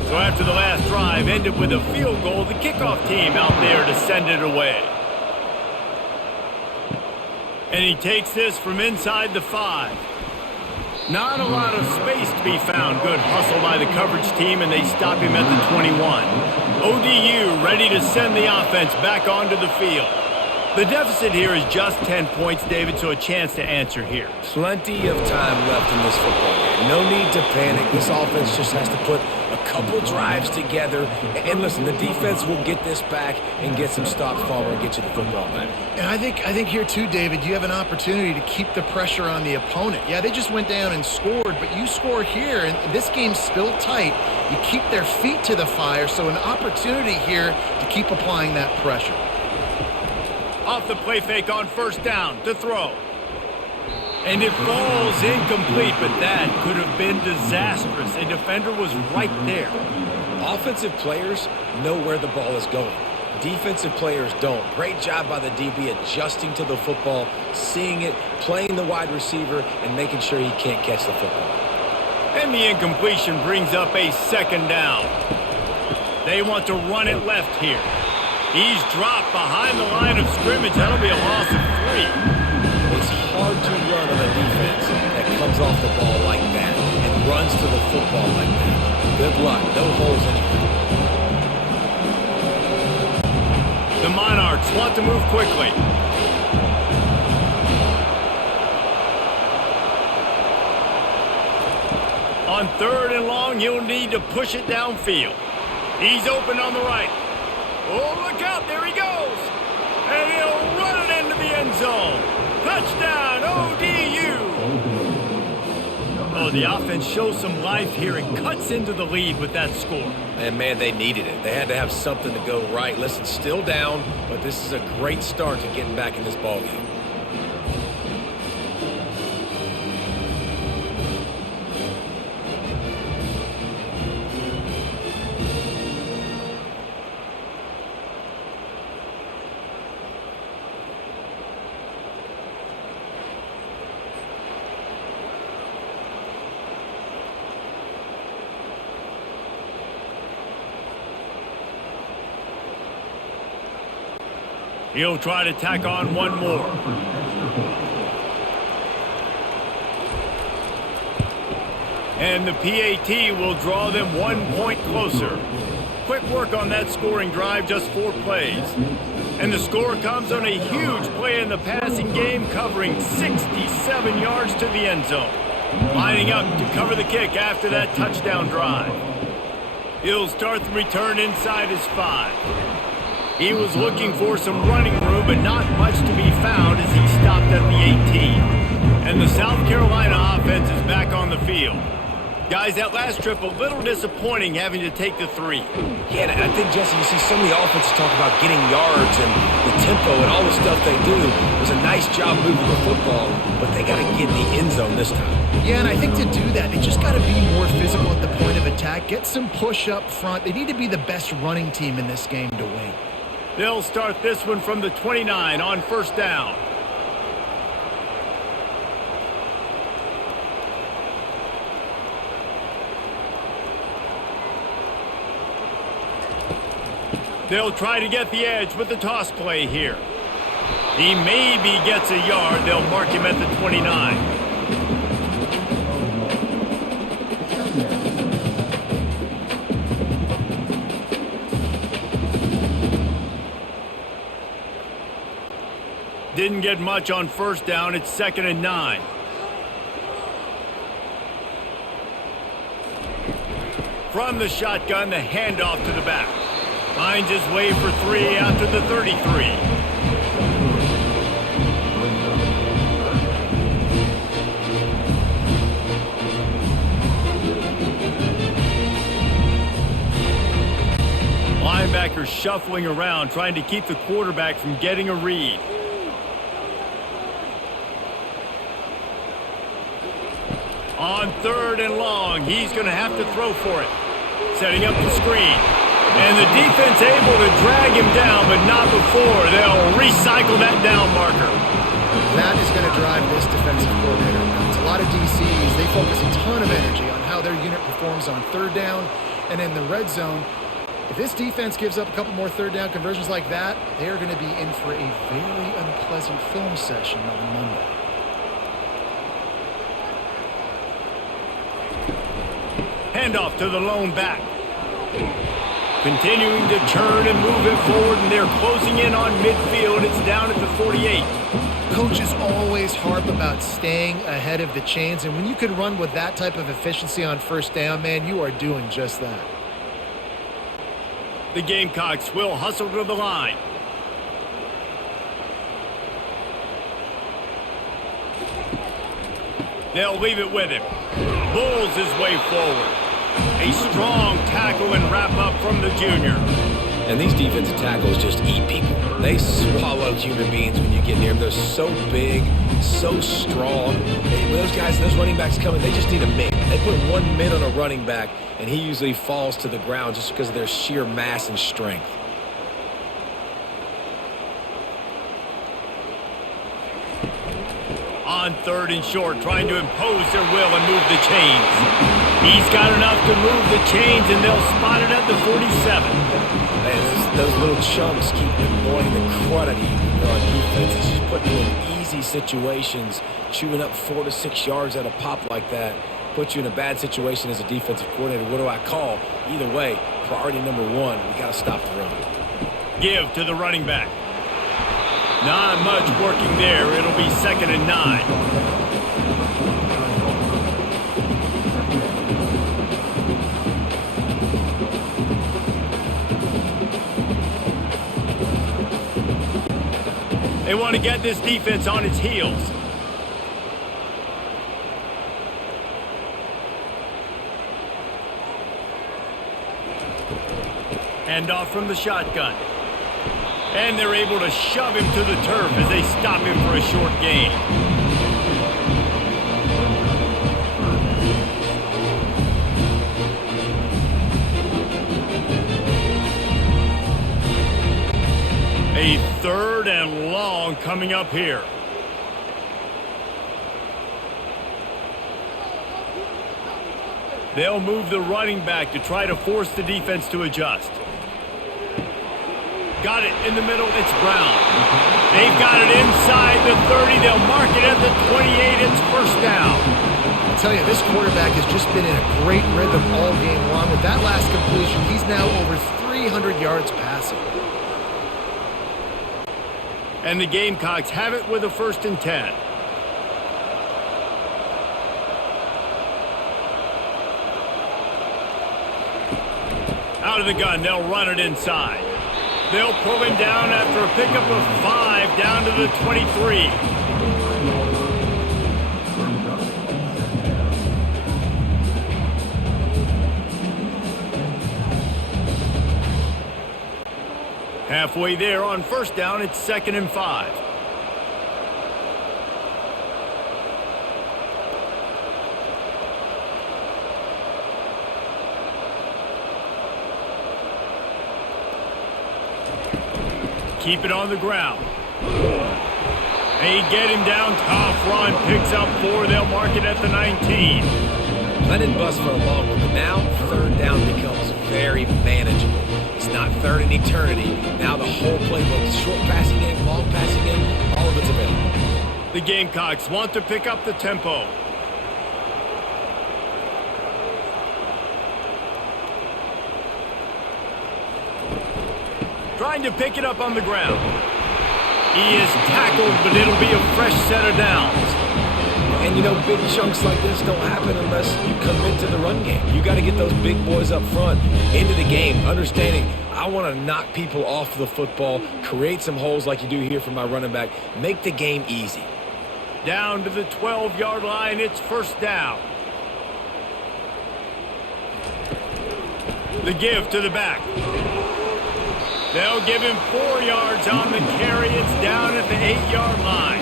So after the last drive ended with a field goal, the kickoff team out there to send it away. And he takes this from inside the 5. Not a lot of space to be found. Good hustle by the coverage team, and they stop him at the 21. ODU ready to send the offense back onto the field. The deficit here is just 10 points, David, so a chance to answer here. Plenty of time left in this football game. No need to panic. This offense just has to put a couple drives together. And listen, the defense will get this back and get some stops, Palmer, and get you the football back. And I think here too, David, you have an opportunity to keep the pressure on the opponent. Yeah, they just went down and scored, but you score here, and this game's still tight. You keep their feet to the fire, so an opportunity here to keep applying that pressure. Off the play fake on first down to throw. And it falls incomplete, but that could have been disastrous. A defender was right there. Offensive players know where the ball is going. Defensive players don't. Great job by the DB adjusting to the football, seeing it, playing the wide receiver, and making sure he can't catch the football. And the incompletion brings up a second down. They want to run it left here. He's dropped behind the line of scrimmage. That'll be a loss of 3. It's hard to run on a defense that comes off the ball like that and runs to the football like that. Good luck. No holes anywhere. The Monarchs want to move quickly. On third and long, he'll need to push it downfield. He's open on the right. Oh, look out, there he goes. And he'll run it into the end zone. Touchdown, ODU. Oh, the offense shows some life here and cuts into the lead with that score. And, man, they needed it. They had to have something to go right. Listen, still down, but this is a great start to getting back in this ballgame. He'll try to tack on one more. And the PAT will draw them 1 point closer. Quick work on that scoring drive, just 4 plays. And the score comes on a huge play in the passing game, covering 67 yards to the end zone. Lining up to cover the kick after that touchdown drive. He'll start the return inside his 5. He was looking for some running room, but not much to be found as he stopped at the 18. And the South Carolina offense is back on the field. Guys, that last trip a little disappointing having to take the 3. Yeah, and I think, Jesse, you see so many offenses talk about getting yards and the tempo and all the stuff they do. It was a nice job moving the football, but they got to get in the end zone this time. Yeah, and I think to do that, they just got to be more physical at the point of attack. Get some push up front. They need to be the best running team in this game to win. They'll start this one from the 29 on first down. They'll try to get the edge with the toss play here. He maybe gets a yard. They'll mark him at the 29. Didn't get much on first down. It's 2nd and 9. From the shotgun, the handoff to the back. Finds his way for 3 out to the 33. Linebacker shuffling around, trying to keep the quarterback from getting a read. On 3rd and long, he's going to have to throw for it. Setting up the screen. And the defense able to drag him down, but not before. They'll recycle that down marker. That is going to drive this defensive coordinator nuts. A lot of DCs, they focus a ton of energy on how their unit performs on 3rd down and in the red zone. If this defense gives up a couple more 3rd down conversions like that, they're going to be in for a very unpleasant film session on Monday. Handoff to the lone back. Continuing to turn and move it forward, and they're closing in on midfield. It's down at the 48. Coaches always harp about staying ahead of the chains, and when you can run with that type of efficiency on first down, man, you are doing just that. The Gamecocks will hustle to the line. They'll leave it with him. Bulls his way forward. A strong tackle and wrap up from the junior. And these defensive tackles just eat people. They swallow human beings when you get near them. They're so big, so strong. And when those guys, those running backs come in, they just need a mid. They put 1 mid on a running back, and he usually falls to the ground just because of their sheer mass and strength. On 3rd and short, trying to impose their will and move the chains. He's got enough to move the chains, and they'll spot it at the 47. Man, those little chunks keep annoying the crud out of you on defense. It's just putting you in easy situations, chewing up 4 to 6 yards at a pop like that. Put you in a bad situation as a defensive coordinator. What do I call? Either way, priority number 1, we got to stop the run. Give to the running back. Not much working there. It'll be 2nd and 9. They want to get this defense on its heels. Hand off from the shotgun. And they're able to shove him to the turf as they stop him for a short gain. A 3rd and long coming up here. They'll move the running back to try to force the defense to adjust. Got it in the middle. It's Brown. They've got it inside the 30. They'll mark it at the 28. It's first down. I tell you, this quarterback has just been in a great rhythm all game long. With that last completion, he's now over 300 yards passing. And the Gamecocks have it with a 1st and 10. Out of the gun, they'll run it inside. They'll pull him down after a pickup of 5 down to the 23. Halfway there on 1st down, it's 2nd and 5. Keep it on the ground. They get him down. Tough run. Picks up 4. They'll mark it at the 19. Let it bust for a long one, but now 3rd down becomes very manageable. It's not 3rd in eternity. Now the whole playbook, short passing game, long passing game, all of it's available. The Gamecocks want to pick up the tempo. Trying to pick it up on the ground. He is tackled, but it'll be a fresh set of downs. And, you know, big chunks like this don't happen unless you commit to the run game. You got to get those big boys up front into the game, understanding I want to knock people off the football, create some holes like you do here for my running back, make the game easy. Down to the 12-yard line, it's 1st down. The give to the back. They'll give him 4 yards on the carry. It's down at the 8-yard line.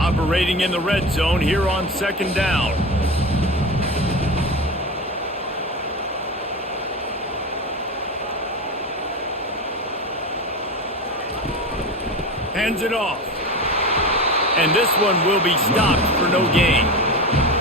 Operating in the red zone here on 2nd down. Hands it off. And this one will be stopped for no gain.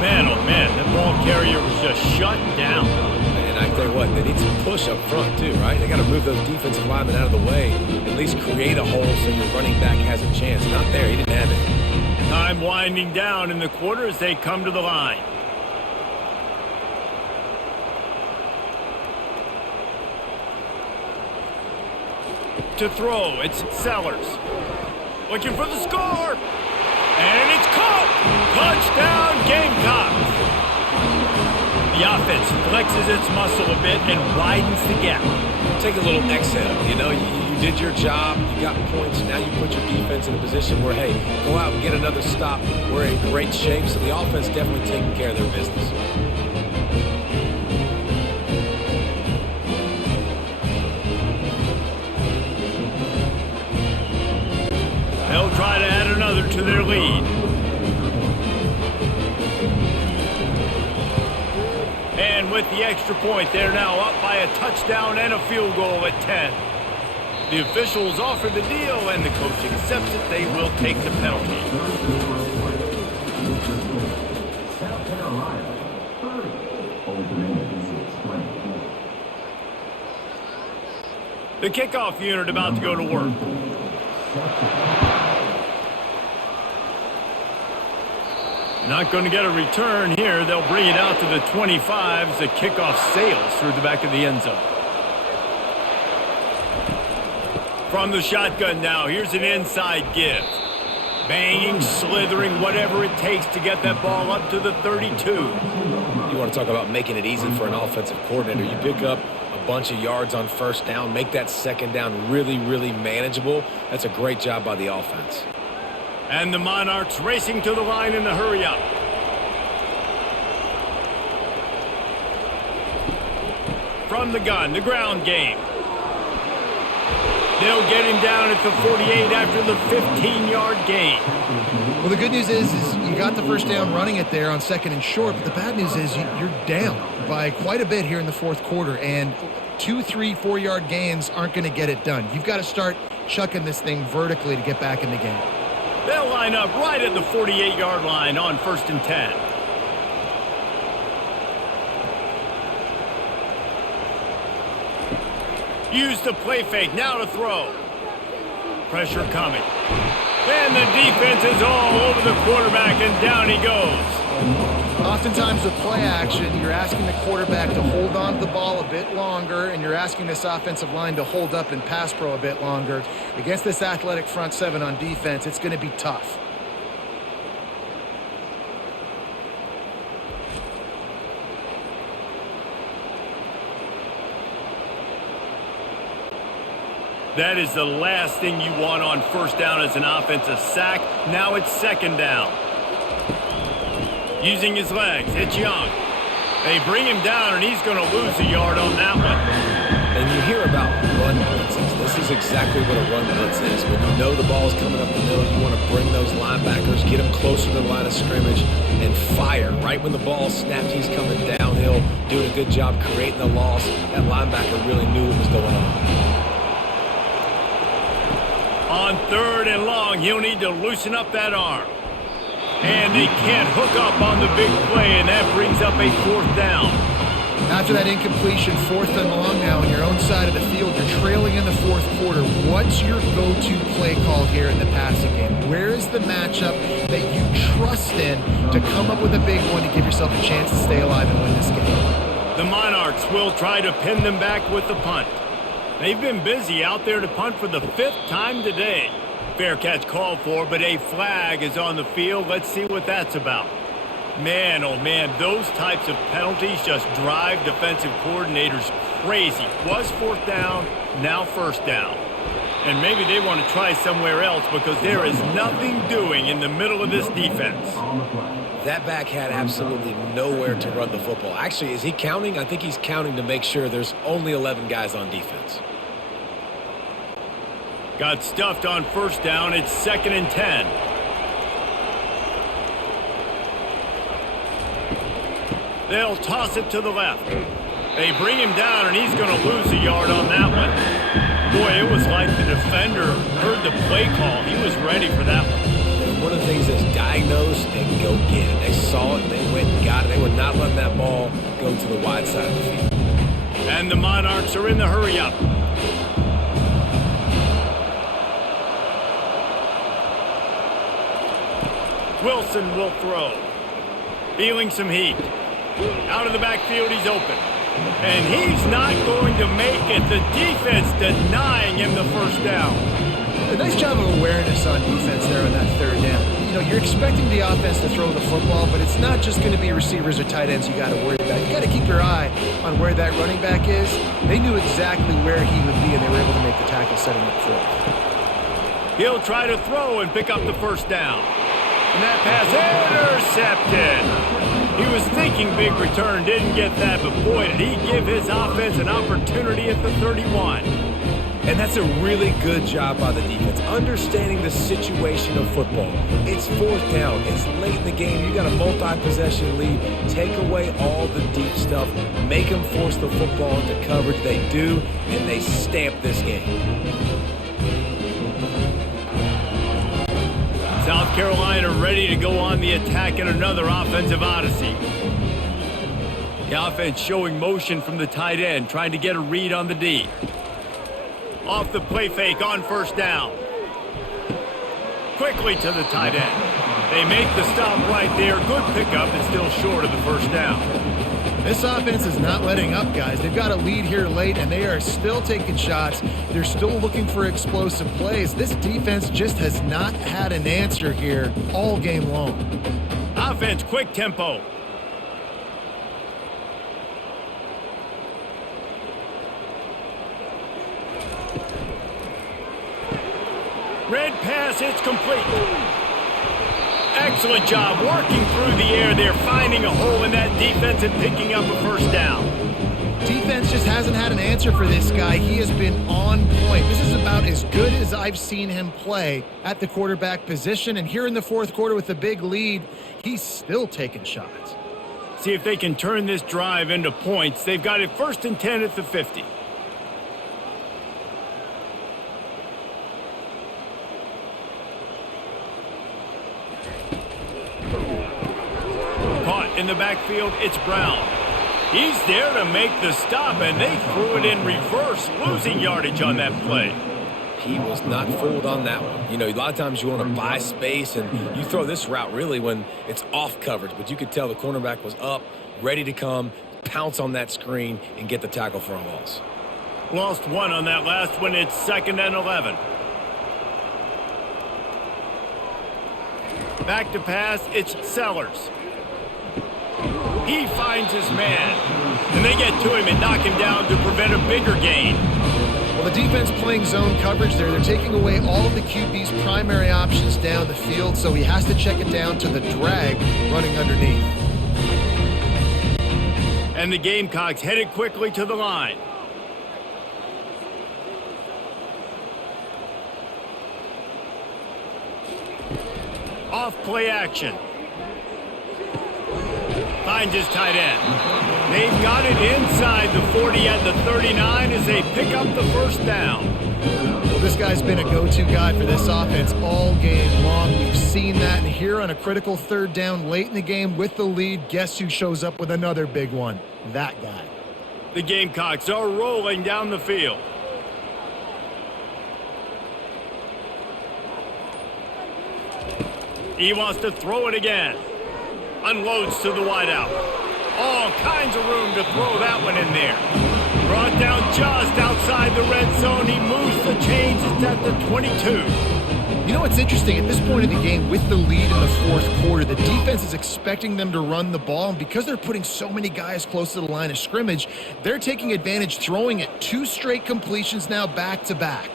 Man, oh man, the ball carrier was just shut down. And I tell you what, they need some push up front too, right? They got to move those defensive linemen out of the way, at least create a hole so your running back has a chance. Not there, he didn't have it. Time winding down in the quarter as they come to the line. To throw, it's Sellers. Looking for the score. And it's caught. Touchdown, Gamecocks. The offense flexes its muscle a bit and widens the gap. Take a little exhale. You know, you did your job. You got points. Now you put your defense in a position where, hey, go out and get another stop. We're in great shape. So the offense definitely taking care of their business. They'll try to add another to their lead. And with the extra point, they're now up by a touchdown and a field goal at 10. The officials offer the deal, and the coach accepts it. They will take the penalty. South Carolina, 30. The kickoff unit about to go to work. Not going to get a return here. They'll bring it out to the 25 as the kickoff sails through the back of the end zone. From the shotgun now, here's an inside give. Banging, slithering, whatever it takes to get that ball up to the 32. You want to talk about making it easy for an offensive coordinator. You pick up a bunch of yards on first down, make that second down really, really manageable. That's a great job by the offense. And the Monarchs racing to the line in the hurry-up. From the gun, the ground game. They'll get him down at the 48 after the 15-yard gain. Well, the good news is you got the first down running it there on 2nd and short, but the bad news is you're down by quite a bit here in the fourth quarter, and 2, 3, 4-yard gains aren't going to get it done. You've got to start chucking this thing vertically to get back in the game. They'll line up right at the 48-yard line on 1st and 10. Use the play fake, now to throw. Pressure coming. And the defense is all over the quarterback, and down he goes. Oftentimes with play action, you're asking the quarterback to hold on to the ball a bit longer, and you're asking this offensive line to hold up in pass pro a bit longer. Against this athletic front seven on defense, it's going to be tough. That is the last thing you want on first down as an offensive sack. Now it's 2nd down. Using his legs, it's Young. They bring him down, and he's going to lose a yard on that one. And you hear about run blitzes. This is exactly what a run blitz is. When you know the ball's coming up the middle, you want to bring those linebackers, get them closer to the line of scrimmage, and fire. Right when the ball snapped, he's coming downhill, doing a good job creating the loss. That linebacker really knew what was going on. On 3rd and long, he'll need to loosen up that arm. And they can't hook up on the big play, and that brings up a 4th down. After that incompletion, 4th and long now on your own side of the field, you're trailing in the fourth quarter. What's your go-to play call here in the passing game? Where is the matchup that you trust in to come up with a big one to give yourself a chance to stay alive and win this game? The Monarchs will try to pin them back with the punt. They've been busy out there to punt for the 5th time today. Fair catch called for, but a flag is on the field. Let's see what that's about. Man, oh man, those types of penalties just drive defensive coordinators crazy. Was 4th down, now 1st down. And maybe they want to try somewhere else because there is nothing doing in the middle of this defense. That back had absolutely nowhere to run the football. Actually, is he counting? I think he's counting to make sure there's only 11 guys on defense. Got stuffed on 1st down. It's 2nd and 10. They'll toss it to the left. They bring him down, and he's going to lose a yard on that one. Boy, it was like the defender heard the play call. He was ready for that one. One of the things is diagnose and go get it. They saw it, they went and got it. They were not letting that ball go to the wide side of the field. And the Monarchs are in the hurry-up. Wilson will throw. Feeling some heat. Out of the backfield, he's open. And he's not going to make it. The defense denying him the 1st down. A nice job of awareness on defense there on that 3rd down. You know, you're expecting the offense to throw the football, but it's not just going to be receivers or tight ends you got to worry about. You got to keep your eye on where that running back is. They knew exactly where he would be, and they were able to make the tackle setting up for him. He'll try to throw and pick up the 1st down. And that pass intercepted. He was thinking big return, didn't get that, but boy, did he give his offense an opportunity at the 31. And that's a really good job by the defense, understanding the situation of football. It's 4th down. It's late in the game. You got a multi-possession lead. Take away all the deep stuff. Make them force the football into coverage. They do, and they stamp this game. South Carolina ready to go on the attack in another offensive odyssey. The offense showing motion from the tight end, trying to get a read on the D. Off the play fake on 1st down. Quickly to the tight end. They make the stop right there. Good pickup and still short of the 1st down. This offense is not letting up, guys. They've got a lead here late, and they are still taking shots. They're still looking for explosive plays. This defense just has not had an answer here all game long. Offense, quick tempo. Red pass, it's complete. Excellent job working through the air there, finding a hole in that defense and picking up a first down. Defense just hasn't had an answer for this guy. He has been on point. This is about as good as I've seen him play at the quarterback position. And here in the fourth quarter with a big lead, he's still taking shots. See if they can turn this drive into points. They've got it 1st and 10 at the 50. Caught in the backfield, it's Brown. He's there to make the stop, and they threw it in reverse, losing yardage on that play. He was not fooled on that one. You know, a lot of times you want to buy space, and you throw this route really when it's off coverage. But you could tell the cornerback was up, ready to come, pounce on that screen, and get the tackle for a loss. Lost one on that last one. It's 2nd and 11. Back to pass, it's Sellers. He finds his man, and they get to him and knock him down to prevent a bigger gain. Well, the defense playing zone coverage there. They're taking away all of the QB's primary options down the field, so he has to check it down to the drag running underneath. And the Gamecocks headed quickly to the line. Off play action. Finds his tight end. They've got it inside the 40 at the 39 as they pick up the first down. Well, this guy's been a go-to guy for this offense all game long. We've seen that, and here on a critical 3rd down late in the game with the lead, guess who shows up with another big one? That guy. The Gamecocks are rolling down the field. He wants to throw it again. Unloads to the wideout. All kinds of room to throw that one in there. Brought down just outside the red zone. He moves the chains. It's at the 22. You know what's interesting? At this point of the game, with the lead in the fourth quarter, the defense is expecting them to run the ball. And because they're putting so many guys close to the line of scrimmage, they're taking advantage, throwing it 2 straight completions now back to back.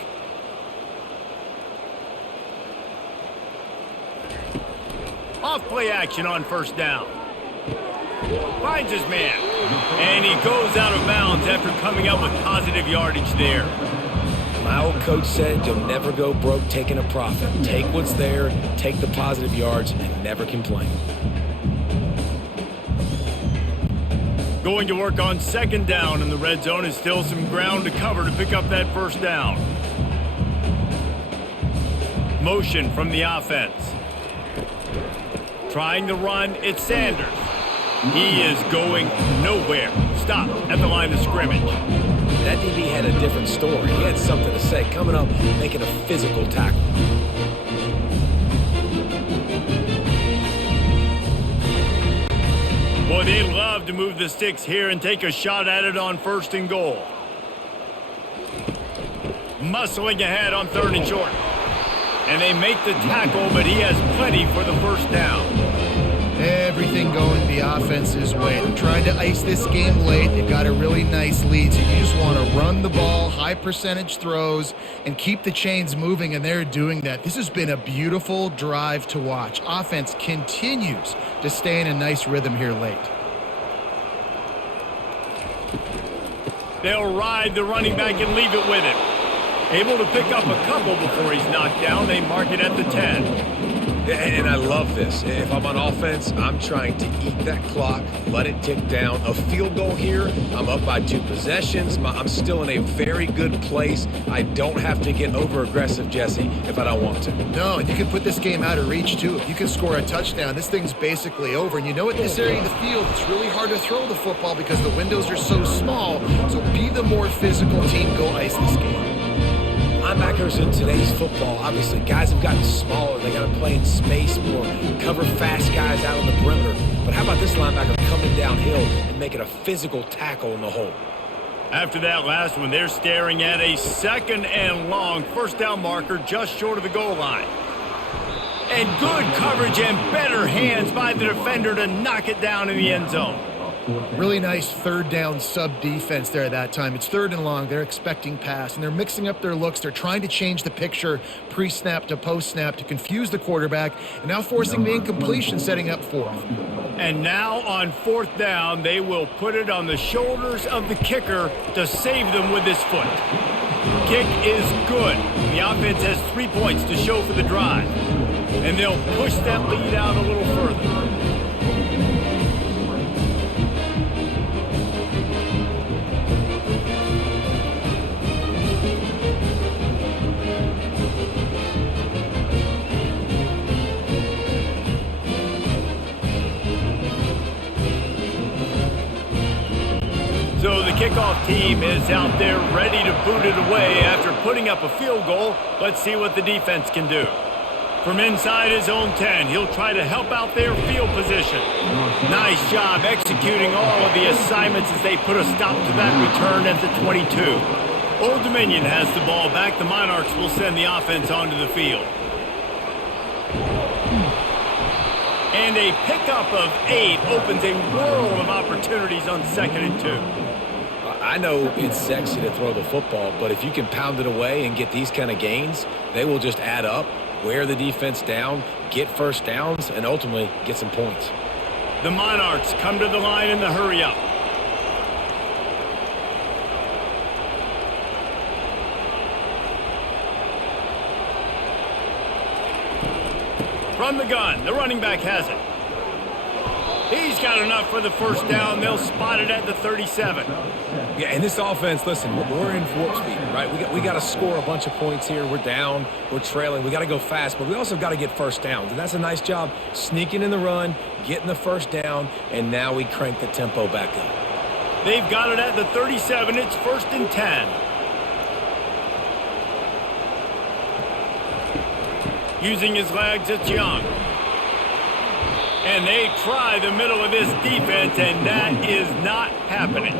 Off play action on 1st down. Finds his man. And he goes out of bounds after coming up with positive yardage there. My old coach said you'll never go broke taking a profit. Take what's there, take the positive yards, and never complain. Going to work on 2nd down, and the red zone is still some ground to cover to pick up that 1st down. Motion from the offense. Trying to run, it's Sanders. He is going nowhere. Stop at the line of scrimmage. That DB had a different story. He had something to say, coming up, making a physical tackle. Boy, they love to move the sticks here and take a shot at it on 1st and goal. Muscling ahead on 3rd and short. And they make the tackle, but he has plenty for the 1st down. Everything going the offense's way. They're trying to ice this game late. They've got a really nice lead, so you just want to run the ball, high percentage throws, and keep the chains moving, and they're doing that. This has been a beautiful drive to watch. Offense continues to stay in a nice rhythm here late. They'll ride the running back and leave it with him. Able to pick up a couple before he's knocked down. They mark it at the 10. And I love this. If I'm on offense, I'm trying to eat that clock, let it tick down. A field goal here, I'm up by 2 possessions. I'm still in a very good place. I don't have to get over-aggressive, Jesse, if I don't want to. No, and you can put this game out of reach, too. If you can score a touchdown, this thing's basically over. And you know, at this area of the field, it's really hard to throw the football because the windows are so small. So be the more physical team. Go ice this game. Linebackers in today's football, obviously, guys have gotten smaller. They got to play in space more, cover fast guys out on the perimeter. But how about this linebacker coming downhill and making a physical tackle in the hole. After that last one, they're staring at a 2nd and long first down marker just short of the goal line. And good coverage and better hands by the defender to knock it down in the end zone. Really nice 3rd down sub defense there at that time. It's 3rd and long. They're expecting pass, and they're mixing up their looks. They're trying to change the picture pre-snap to post-snap to confuse the quarterback, and now forcing the incompletion, setting up 4th. And now on 4th down, they will put it on the shoulders of the kicker to save them with his foot. Kick is good. The offense has 3 points to show for the drive, and they'll push that lead out a little further. So the kickoff team is out there ready to boot it away after putting up a field goal. Let's see what the defense can do. From inside his own 10, he'll try to help out their field position. Nice job executing all of the assignments as they put a stop to that return at the 22. Old Dominion has the ball back. The Monarchs will send the offense onto the field. And a pickup of 8 opens a world of opportunities on 2nd and 2. I know it's sexy to throw the football, but if you can pound it away and get these kind of gains, they will just add up, wear the defense down, get first downs, and ultimately get some points. The Monarchs come to the line in the hurry-up. From the gun, the running back has it. He's got enough for the first down. They'll spot it at the 37. Yeah, and this offense, listen, we're in warp speed, right? We got to score a bunch of points here. We're down. We're trailing. We got to go fast, but we also got to get first downs. And that's a nice job sneaking in the run, getting the first down, and now we crank the tempo back up. They've got it at the 37. It's 1st and 10. Using his legs, it's Young. And they try the middle of this defense, and that is not happening.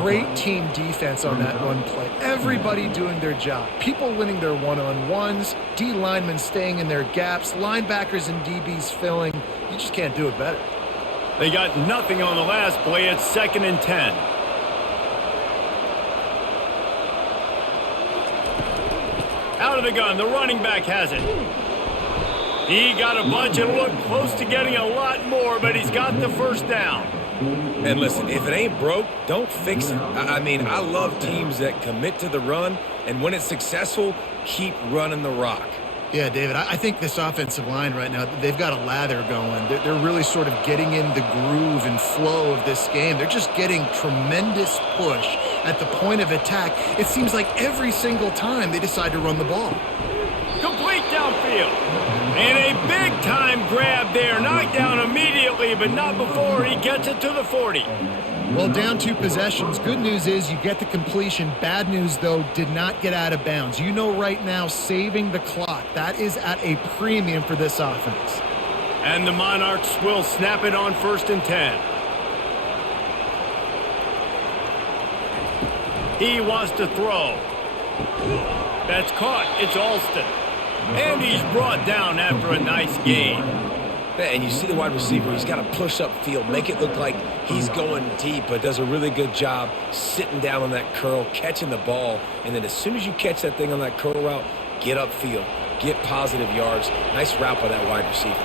Great team defense on that run play. Everybody doing their job. People winning their one-on-ones, D linemen staying in their gaps, linebackers and DBs filling. You just can't do it better. They got nothing on the last play. It's 2nd and 10. Out of the gun, the running back has it. He got a bunch and looked close to getting a lot more, but he's got the first down. And listen, if it ain't broke, don't fix it. I mean, I love teams that commit to the run, and when it's successful, keep running the rock. Yeah, David, I think this offensive line right now, they've got a lather going. They're really sort of getting in the groove and flow of this game. They're just getting tremendous push at the point of attack. It seems like every single time they decide to run the ball. Complete downfield. And a big-time grab there. Knocked down immediately, but not before he gets it to the 40. Well, down 2 possessions. Good news is you get the completion. Bad news, though, did not get out of bounds. You know right now, saving the clock. That is at a premium for this offense. And the Monarchs will snap it on 1st and 10. He wants to throw. That's caught. It's Alston. And he's brought down after a nice gain. And you see the wide receiver, he's got to push up field, make it look like he's going deep, but does a really good job sitting down on that curl, catching the ball, and then as soon as you catch that thing on that curl route, get upfield, get positive yards. Nice route by that wide receiver.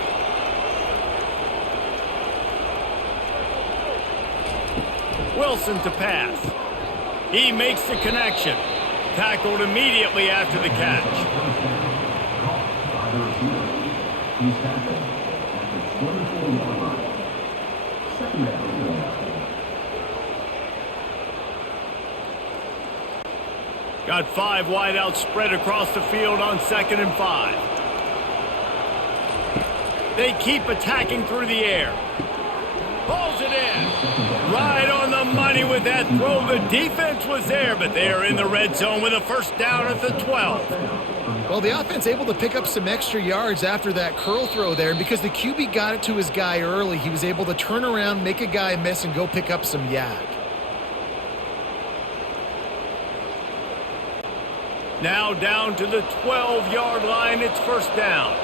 Wilson to pass. He makes the connection. Tackled immediately after the catch. He's tackled at the 24-yard line. 2nd down. Got 5 wideouts spread across the field on 2nd and 5. They keep attacking through the air. Pulls it in. Right on the money with that throw. The defense was there, but they are in the red zone with a first down at the 12. Well, the offense able to pick up some extra yards after that curl throw there, and because the QB got it to his guy early, he was able to turn around, make a guy miss, and go pick up some yak. Now down to the 12-yard line, it's first down.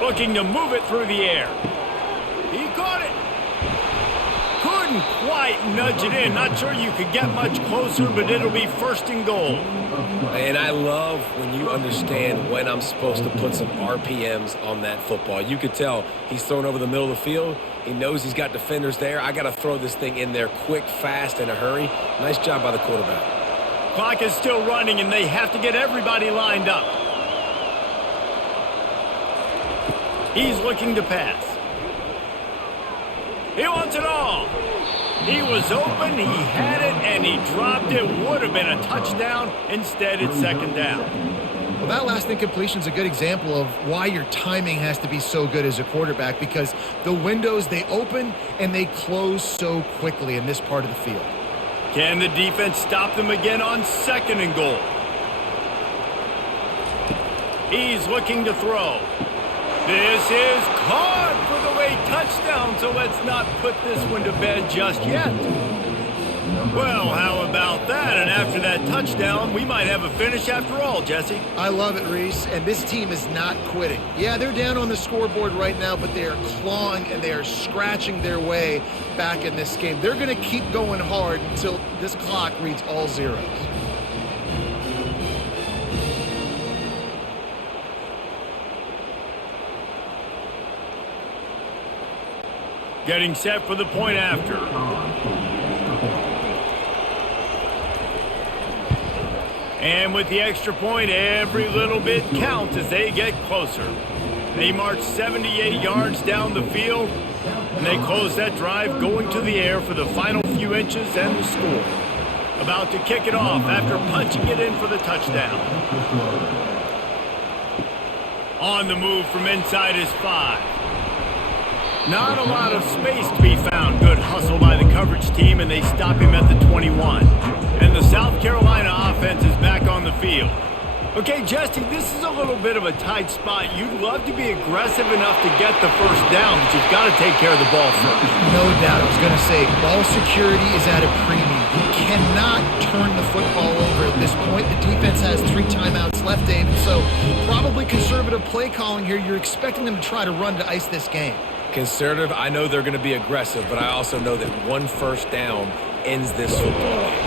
Looking to move it through the air. He caught it. Couldn't quite nudge it in. Not sure you could get much closer, but it'll be first and goal. And I love when you understand when I'm supposed to put some RPMs on that football. You could tell he's thrown over the middle of the field. He knows he's got defenders there. I got to throw this thing in there quick, fast, in a hurry. Nice job by the quarterback. Clock is still running, and they have to get everybody lined up. He's looking to pass. He wants it all. He was open, he had it, and he dropped it. Would have been a touchdown. Instead, it's second down. Well, that last incompletion is a good example of why your timing has to be so good as a quarterback, because the windows, they open and they close so quickly in this part of the field. Can the defense stop them again on second and goal? He's looking to throw. This is caught for the late touchdown, so let's not put this one to bed just yet. Well, how about that? And after that touchdown, we might have a finish after all, Jesse. I love it, Reese, and this team is not quitting. Yeah, they're down on the scoreboard right now, but they are clawing and they are scratching their way back in this game. They're going to keep going hard until this clock reads all zeros. Getting set for the point after. And with the extra point, every little bit counts as they get closer. They march 78 yards down the field, and they close that drive going to the air for the final few inches and the score. About to kick it off after punching it in for the touchdown. On the move from inside his 5. Not a lot of space to be found. Good hustle by the coverage team, and they stop him at the 21. And the South Carolina offense is back on the field. Okay, Jesse, this is a little bit of a tight spot. You'd love to be aggressive enough to get the first down, but you've got to take care of the ball first. No doubt. I was going to say, ball security is at a premium. You cannot turn the football over at this point. The defense has 3 timeouts left, David, so probably conservative play calling here. You're expecting them to try to run to ice this game. Conservative, I know they're going to be aggressive, but I also know that one first down ends this football game.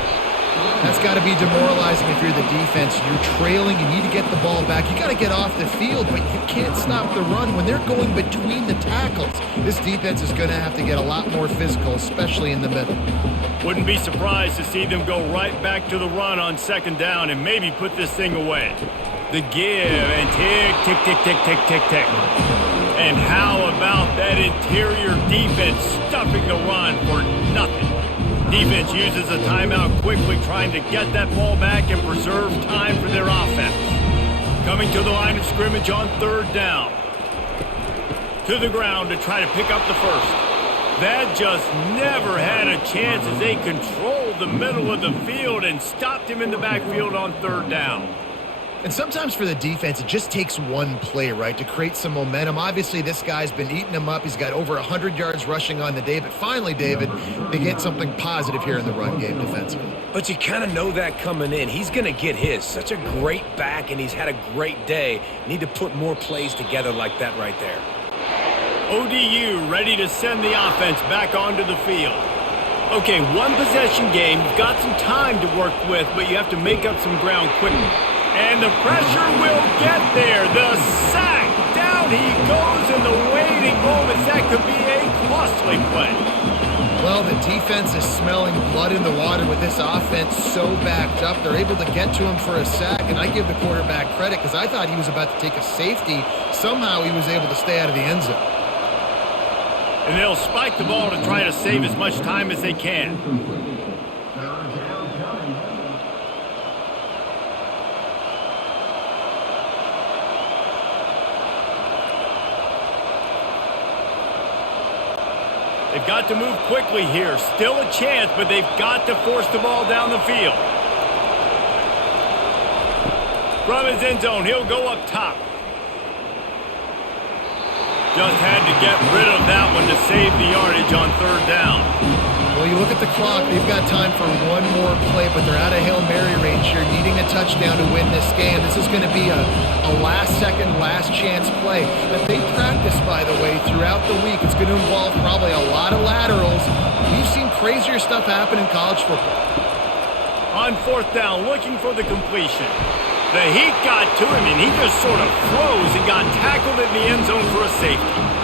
That's got to be demoralizing if you're the defense. You're trailing, you need to get the ball back. You got to get off the field, but you can't stop the run when they're going between the tackles. This defense is going to have to get a lot more physical, especially in the middle. Wouldn't be surprised to see them go right back to the run on second down and maybe put this thing away. The give and tick, tick, tick, tick, tick, tick, tick. And how about that interior defense stuffing the run for nothing? Defense uses a timeout quickly, trying to get that ball back and preserve time for their offense. Coming to the line of scrimmage on third down. To the ground to try to pick up the first. That just never had a chance as they controlled the middle of the field and stopped him in the backfield on third down. And sometimes for the defense, it just takes one play, right, to create some momentum. Obviously, this guy's been eating them up. He's got over 100 yards rushing on the day. But finally, David, they get something positive here in the run game defensively. But you kind of know that coming in. He's going to get his. Such a great back, and he's had a great day. Need to put more plays together like that right there. ODU ready to send the offense back onto the field. Okay, one possession game. You've got some time to work with, but you have to make up some ground quickly. And the pressure will get there. The sack. Down he goes in the waiting moments. That could be a costly play. Well, the defense is smelling blood in the water with this offense so backed up. They're able to get to him for a sack, and I give the quarterback credit because I thought he was about to take a safety. Somehow he was able to stay out of the end zone. And they'll spike the ball to try to save as much time as they can. They've got to move quickly here. Still a chance, but they've got to force the ball down the field. From his end zone, he'll go up top. Just had to get rid of that one to save the yardage on third down. Well, you look at the clock, they've got time for one more play, but they're out of Hail Mary range here, needing a touchdown to win this game. This is going to be a last-second, last-chance play that they practice, by the way, throughout the week. It's going to involve probably a lot of laterals. We've seen crazier stuff happen in college football. On fourth down, looking for the completion. The heat got to him, and he just sort of froze and got tackled in the end zone for a safety.